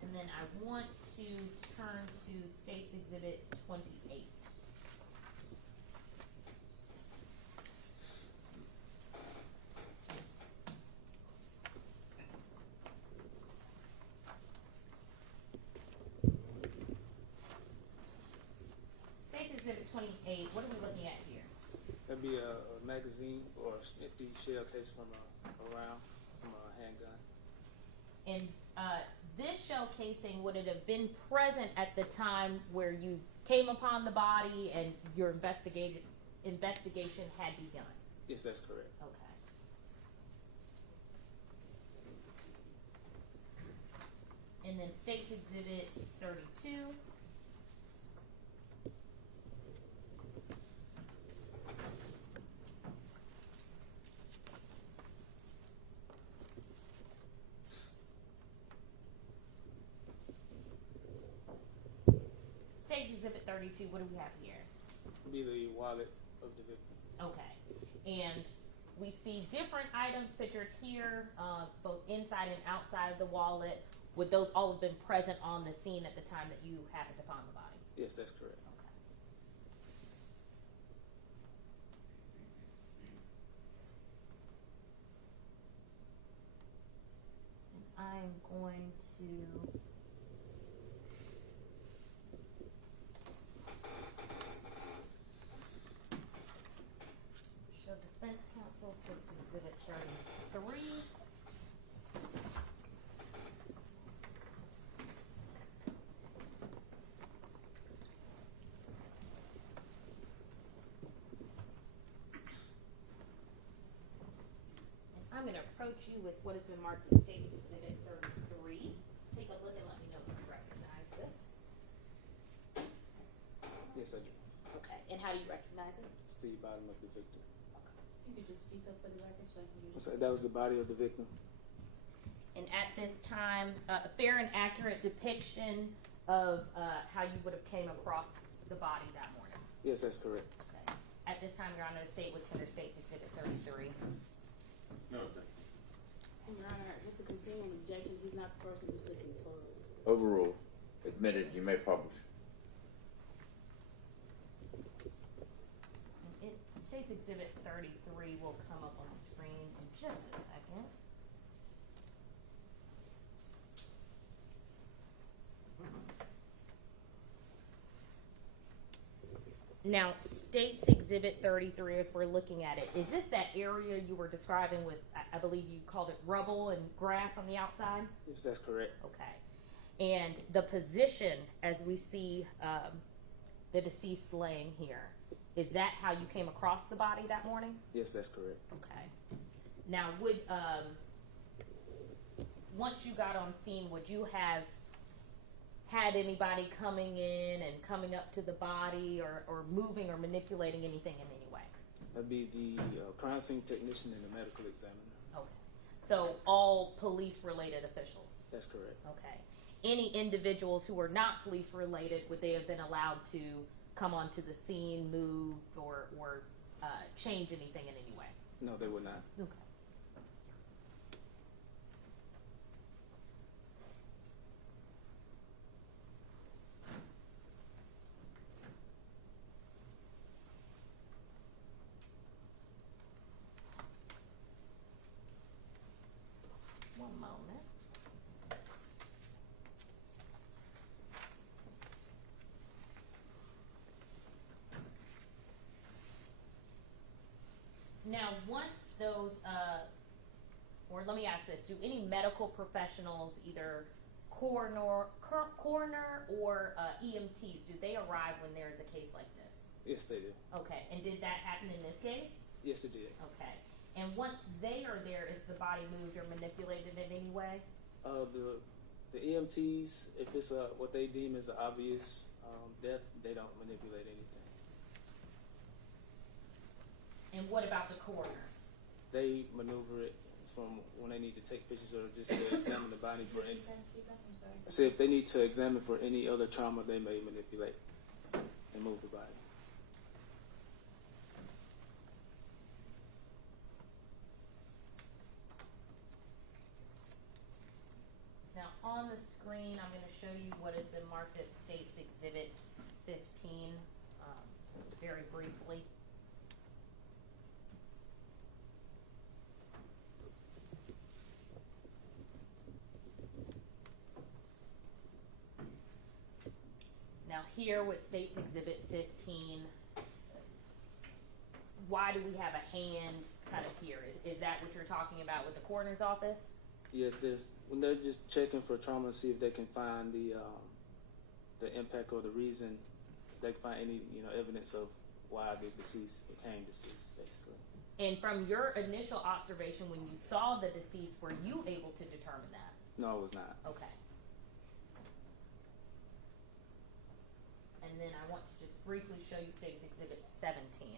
And then I want to turn to State's Exhibit 28. State's Exhibit 28, what are we looking at here? That'd be a magazine or an empty shell case from a round from a handgun. And this shell casing, would it have been present at the time where you came upon the body and your investigation had begun? Yes, that's correct. Okay. And then State's Exhibit 32. State's Exhibit 32, what do we have here? It'd be the wallet of the victim. Okay. And we see different items pictured here, both inside and outside of the wallet. Would those all have been present on the scene at the time that you happened upon the body? Yes, that's correct. Okay. And I'm going to show defense counsel State's Exhibit 33. I'm going to approach you with what has been marked as State's Exhibit 33. Take a look and let me know if you recognize this. Yes, I do. Okay. And how do you recognize it? It's the bottom of the victim. You could just speak up for the record so I can hear you. So that was the body of the victim. And at this time, a fair and accurate depiction of how you would have came across the body that morning. Yes, that's correct. Okay. At this time, Your Honor, the State would tender State's Exhibit 33. No objection. Your Honor, just to continue an objection, he's not the person who's seeking his photo. Overruled. Admitted. You may publish. And State's Exhibit 33 will come up on the screen in just a second. Now, State's Exhibit 33, as we're looking at it, is this that area you were describing with, I believe you called it rubble and grass on the outside? Yes, that's correct. Okay. And the position, as we see the deceased laying here, is that how you came across the body that morning? Yes, that's correct. Okay. Now, would once you got on scene, would you have had anybody coming in and coming up to the body or moving or manipulating anything in any way? That'd be the crime scene technician and the medical examiner. Okay. So all police-related officials? That's correct. Okay. Any individuals who were not police-related, would they have been allowed to come onto the scene, move, or change anything in any way? No, they would not. Okay. One moment. Now, once those, or let me ask this, do any medical professionals, either coroner or EMTs, do they arrive when there's a case like this? Yes, they do. Okay, and did that happen in this case? Yes, it did. Okay, and once they are there, is the body moved or manipulated in any way? The EMTs, if it's what they deem as an obvious death, they don't manipulate anything. And what about the coroner? They maneuver it from when they need to take pictures or just to examine the body for any. I say if they need to examine for any other trauma, they may manipulate and move the body. Now on the screen, I'm going to show you what has been marked as State's Exhibit 15, very briefly. Now here with State's Exhibit 15, why do we have a hand kind of here? Is that what you're talking about with the coroner's office? Yes, when they're just checking for trauma to see if they can find the impact or the reason, they can find any evidence of why the deceased became deceased, basically. And from your initial observation, when you saw the deceased, were you able to determine that? No, I was not. Okay. And then I want to just briefly show you State's Exhibit 17.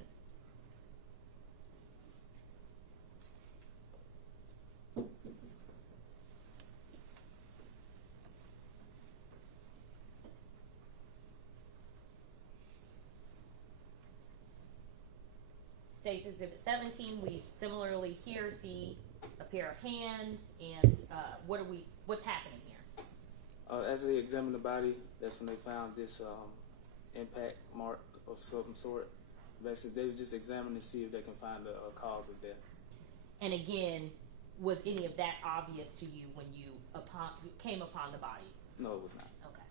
State's Exhibit 17, we similarly here see a pair of hands, and what's happening here? As they examined the body, that's when they found this impact mark of some sort. Basically, they were just examining to see if they can find the cause of death. And again, was any of that obvious to you when you came upon the body? No, it was not. Okay.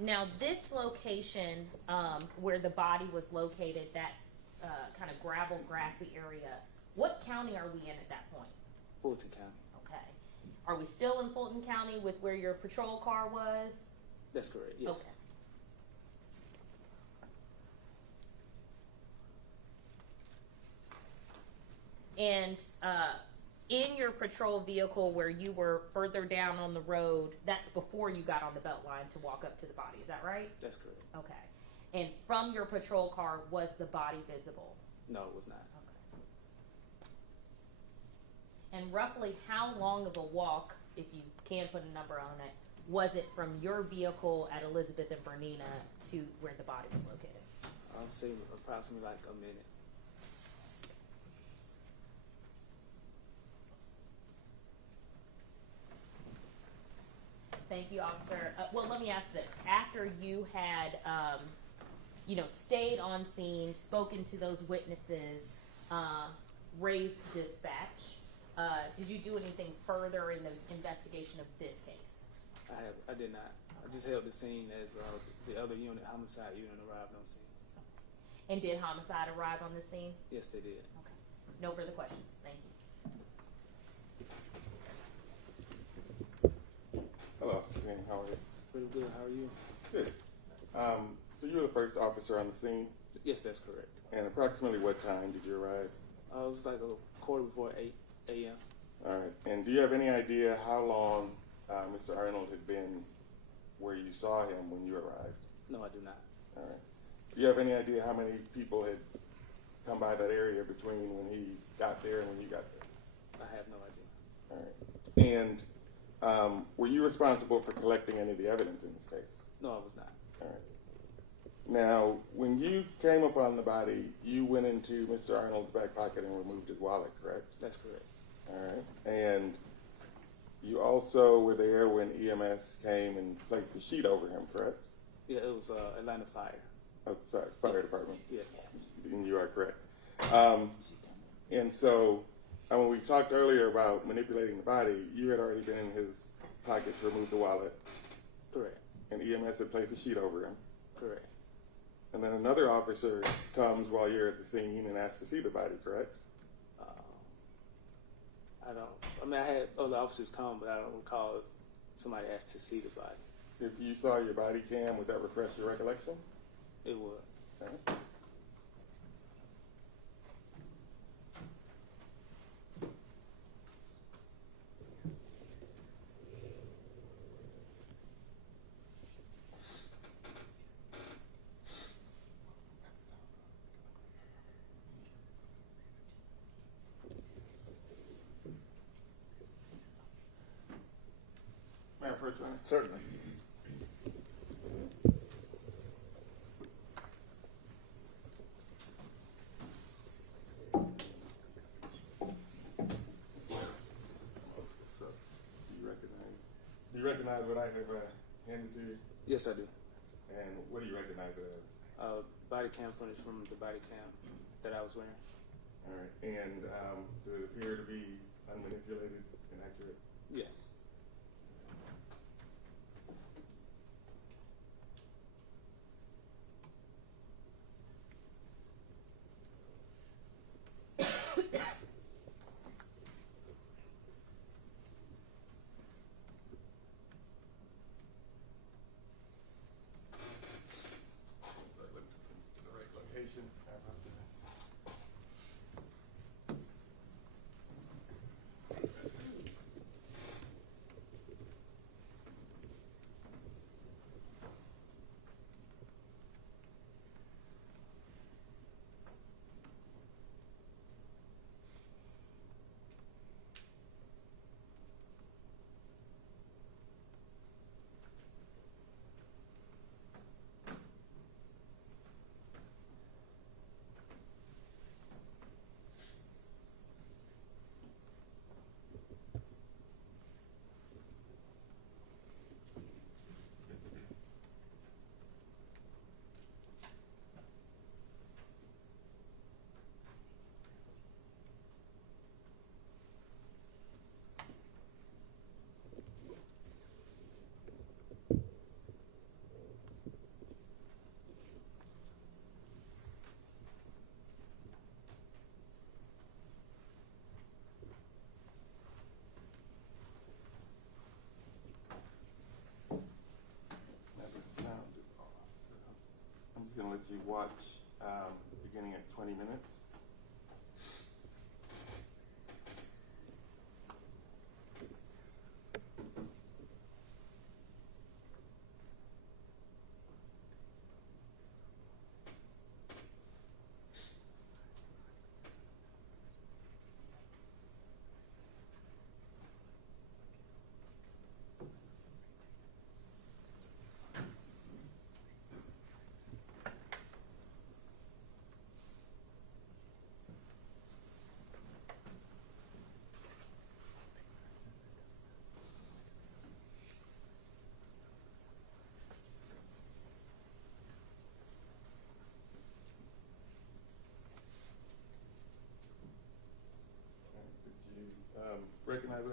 Now, this location where the body was located, that kind of gravel, grassy area, what county are we in at that point? Fulton County. Okay. Are we still in Fulton County with where your patrol car was? That's correct, yes. Okay. And in your patrol vehicle where you were further down on the road, that's before you got on the Beltline to walk up to the body, is that right? That's correct. Okay. And from your patrol car, was the body visible? No, it was not. Okay. And roughly how long of a walk, if you can put a number on it, was it from your vehicle at Elizabeth and Bernina to where the body was located? I would say approximately like a minute. Thank you, officer. Well, let me ask this. After you had, stayed on scene, spoken to those witnesses, raised dispatch, Did you do anything further in the investigation of this case? I did not. I just held the scene as the other unit, homicide unit, arrived on scene. And did homicide arrive on the scene? Yes, they did. Okay. No further questions. Thank you. Hello, Officer King. How are you? Pretty good. How are you? Good. So you were the first officer on the scene, Yes, that's correct. and approximately what time did you arrive? It was like a quarter before 8 a.m. All right. And do you have any idea how long Mr. Arnold had been where you saw him when you arrived? No, I do not. All right. Do you have any idea how many people had come by that area between when he got there and when you got there? I have no idea. All right. And were you responsible for collecting any of the evidence in this case? No, I was not. All right. Now, when you came upon the body, you went into Mr. Arnold's back pocket and removed his wallet, correct? That's correct. All right. And you also were there when EMS came and placed the sheet over him, correct? Yeah, it was Atlanta Fire. Oh, sorry, fire department. Yeah. And you are correct. And so, when we talked earlier about manipulating the body, you had already been in his pocket to remove the wallet. Correct. And EMS had placed a sheet over him. Correct. And then another officer comes while you're at the scene and asks to see the body, correct? I had other officers come, but I don't recall if somebody asked to see the body. If you saw your body cam, would that refresh your recollection? It would. All right. May I approach on it? Certainly. So, do you recognize what I have handed to you? Yes, I do. And what do you recognize it as? Body cam footage from the body cam that I was wearing. All right. And does it appear to be unmanipulated and accurate? Yes. So I looked to the right location. How about this? Now the sound is off. I'm just going to let you watch beginning at 20 minutes.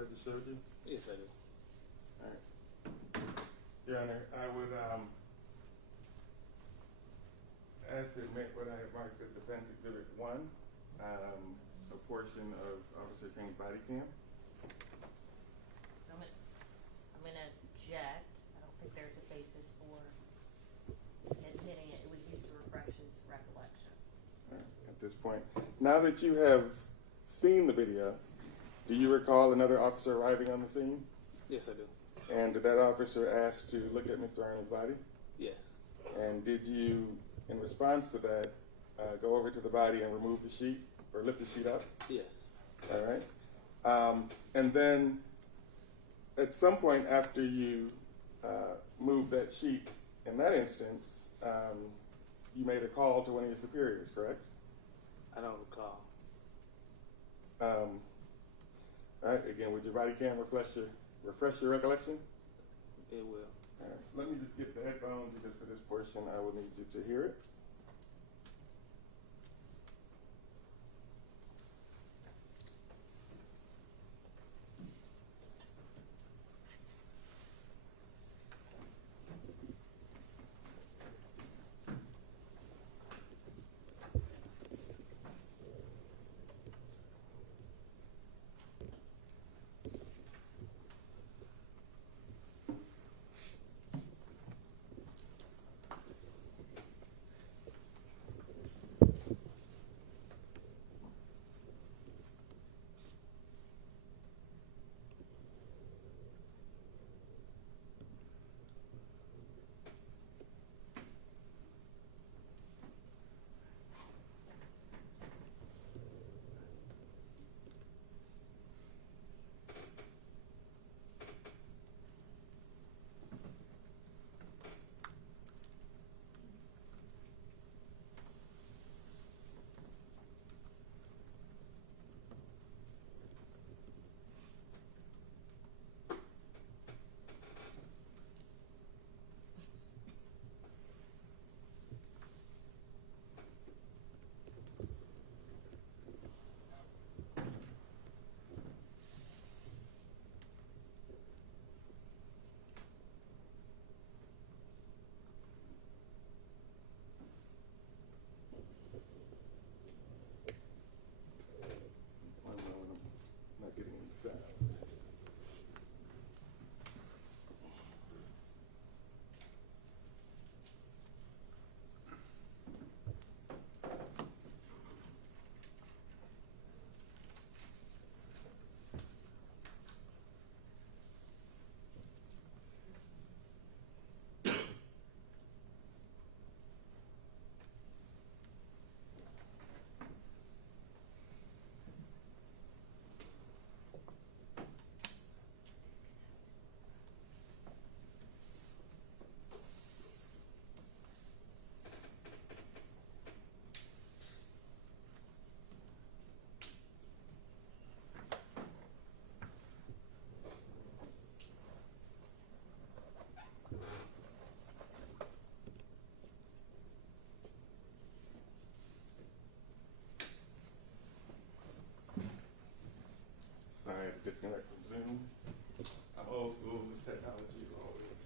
I just showed you? Yes, I do. All right. Your Honor, I would ask to admit what I have marked as Defense Exhibit 1, a portion of Officer King's body cam. I'm gonna object. I don't think there's a basis for admitting it. It was used to refresh his recollection. All right, at this point, now that you have seen the video, do you recall another officer arriving on the scene? Yes, I do. And did that officer ask to look at Mr. Arnold's body? Yes. And did you, in response to that, go over to the body and remove the sheet or lift the sheet up? Yes. All right. And then at some point after you moved that sheet, in that instance, you made a call to one of your superiors, correct? I don't recall. All right. Again, would your body cam refresh your recollection? It will. All right. Let me just get the headphones because for this portion, I will need you to hear it. Sorry to disconnect from Zoom. I'm old school. This technology is always.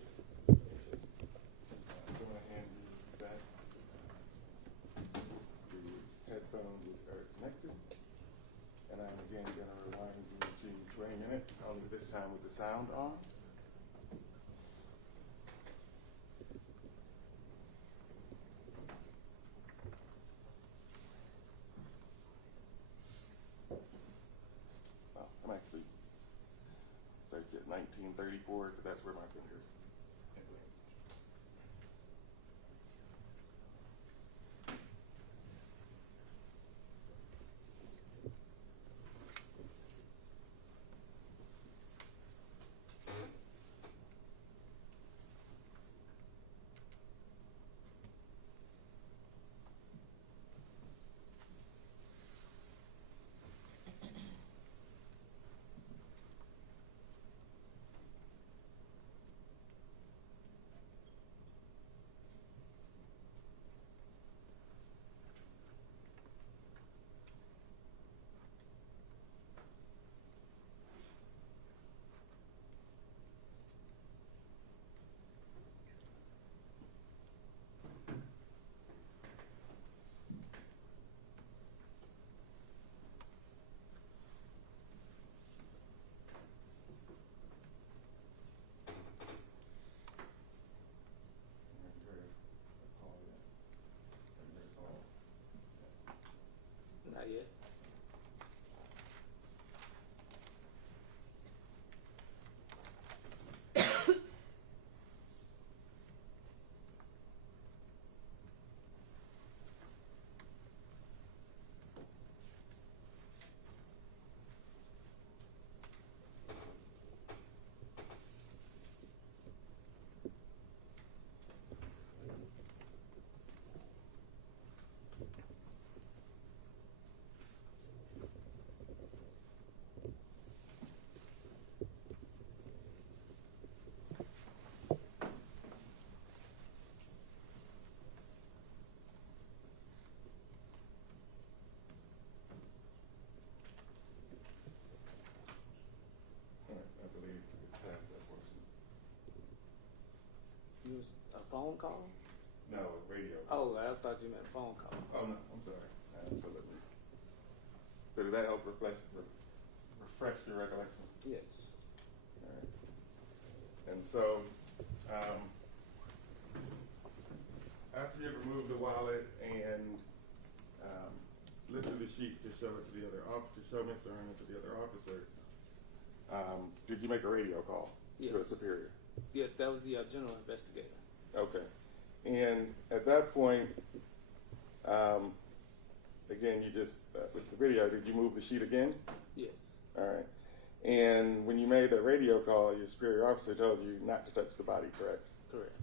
I'm going to hand you back the headphones which are connected. And I'm again going to rewind you to 20 minutes, only this time with the sound on. I'm actually starts at 1934 because that's where my fingers. yet. I believe we passed that portion. Use a phone call? No, radio. Oh, I thought you meant phone call. Oh, no, I'm sorry. Absolutely. So did that help refresh your recollection? Yes. All right. And so, after you removed the wallet and lifted the sheet to show it to the other to show Mr. Arnold to the other officer, did you make a radio call to a superior? Yes, that was the general investigator. Okay. And at that point, again, you just, with the video, did you move the sheet again? Yes. All right. And when you made that radio call, your superior officer told you not to touch the body, correct? Correct.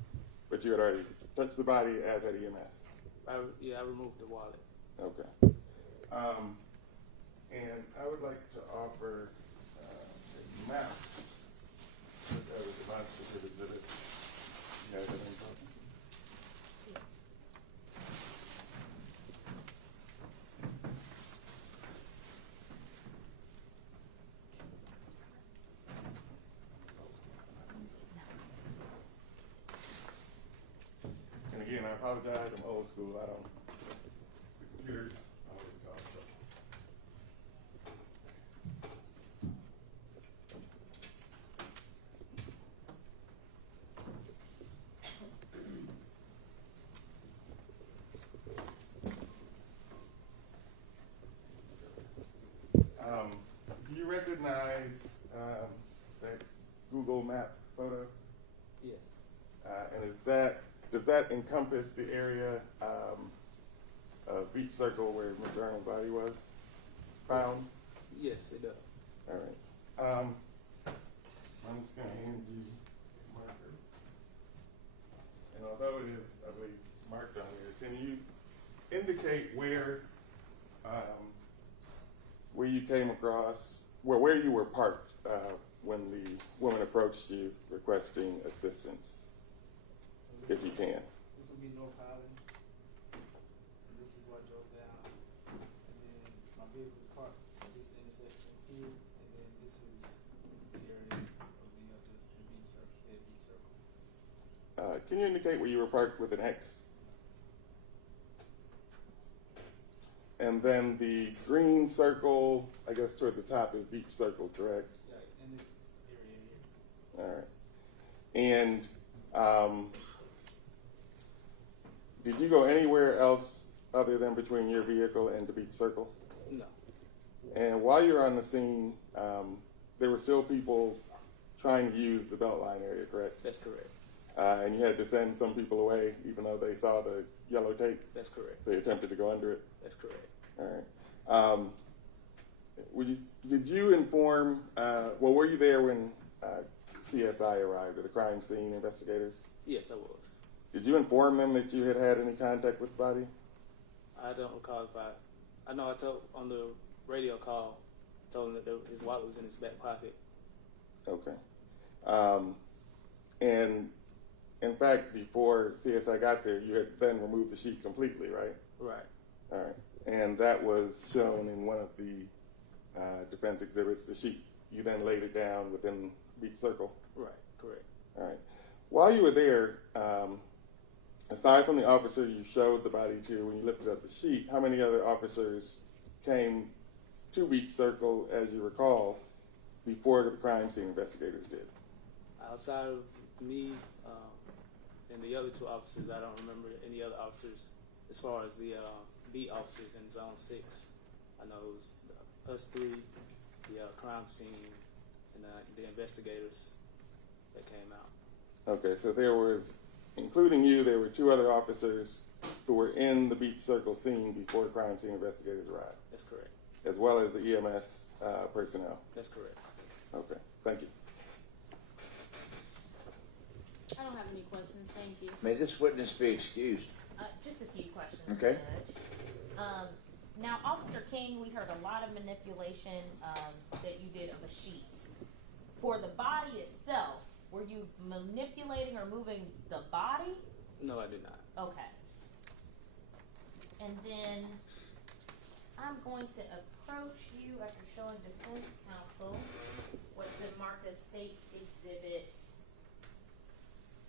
But you had already touched the body as at EMS? I removed the wallet. Okay. And I would like to offer a map that was a non-specific exhibit. You guys have any problems? And again, I apologize, I'm old school, the computers always cause trouble. Do you recognize that Google map photo? Yes. And does that encompass the area of Beach Circle where Mr. Arnold's body was found? Yes, it does. All right. I'm just going to hand you a marker. And although it is, I believe, marked on here, can you indicate where you came across, where you were parked when the woman approached you requesting assistance, if you can? This would be North Highland. And this is where I drove down. And then my vehicle was parked at this intersection here. And then this is the area of the beach circle, said beach circle. Can you indicate where you were parked with an X? And then the green circle, I guess toward the top is Beach Circle, correct? Yeah, in this area here. All right. And did you go anywhere else other than between your vehicle and the Beach Circle? No. And while you were on the scene, there were still people trying to use the Beltline area, correct? That's correct. And you had to send some people away, even though they saw the yellow tape? That's correct. They attempted to go under it? That's correct. All right. Did you inform, were you there when CSI arrived, or the crime scene investigators? Yes, I was. Did you inform them that you had had any contact with the body? I don't recall if I know I told on the radio call, told him that his wallet was in his back pocket. Okay. And in fact, before CSI got there, you had then removed the sheet completely, right? Right. All right. And that was shown in one of the defense exhibits, the sheet. You then laid it down within Beach Circle? Right, correct. All right. While you were there, aside from the officer you showed the body to when you lifted up the sheet, how many other officers came to Beach Circle, as you recall, before the crime scene investigators did? Outside of me and the other two officers, I don't remember any other officers as far as the beat officers in Zone 6. I know it was us three, the crime scene, and the investigators that came out. Okay, so there was, including you, there were 2 other officers who were in the beach circle scene before crime scene investigators arrived, That's correct. as well as the EMS personnel. That's correct. Okay, thank you. I don't have any questions. Thank you. May this witness be excused. Just a few questions, Okay. Judge. Now, Officer King, we heard a lot of manipulation that you did of a sheet. For the body itself, were you manipulating or moving the body? No, I did not. Okay. And then I'm going to approach you after showing defense counsel what's been marked as State Exhibit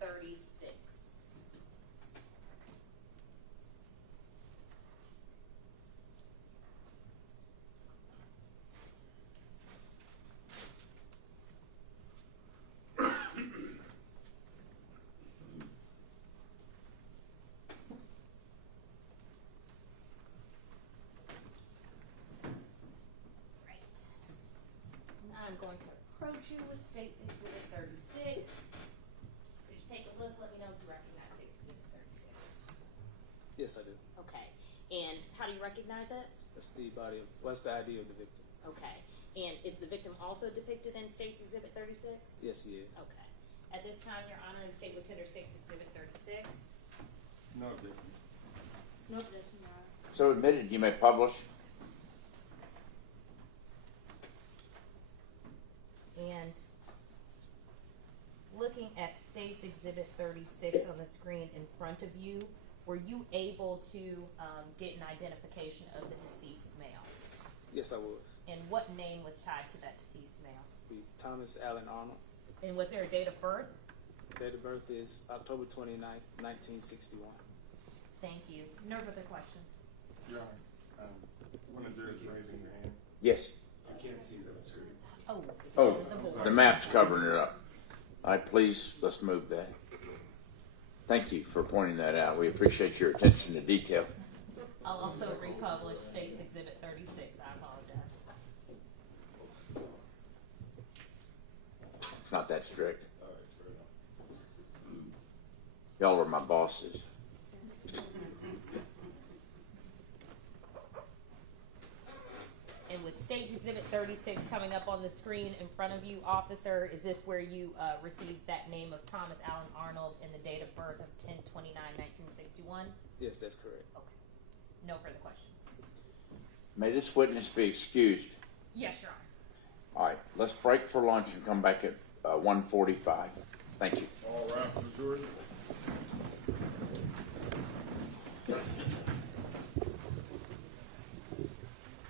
36. I'm going to approach you with State Exhibit 36. Just take a look, let me know if you recognize State Exhibit 36. Yes, I do. Okay. And how do you recognize it? That's the body of, what's the ID of the victim? Okay. And is the victim also depicted in State's Exhibit 36? Yes, he is. Okay. At this time, Your Honor, the State would tender State's Exhibit 36. No objection. No objection, Your Honor. So admitted, you may publish. And looking at State's Exhibit 36 on the screen in front of you, were you able to get an identification of the deceased male? Yes, I was. And what name was tied to that deceased male? Thomas Allen Arnold. And was there a date of birth? Date of birth is October 29th, 1961. Thank you. No further questions. Your Honor, one of the jurors raising your hand. Yes. I can't see that screen. Oh, the map's covering it up. All right, please, let's move that. Thank you for pointing that out. We appreciate your attention to detail. I'll also republish State's Exhibit 36. I apologize. It's not that strict. All right, fair enough. Y'all are my bosses. And with State Exhibit 36 coming up on the screen in front of you, officer, is this where you received that name of Thomas Allen Arnold and the date of birth of 10/29/1961? Yes, that's correct. Okay. No further questions. May this witness be excused. Yes, Your Honor. All right, let's break for lunch and come back at 1:45. Thank you. All right, for the jury.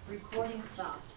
Recording stopped.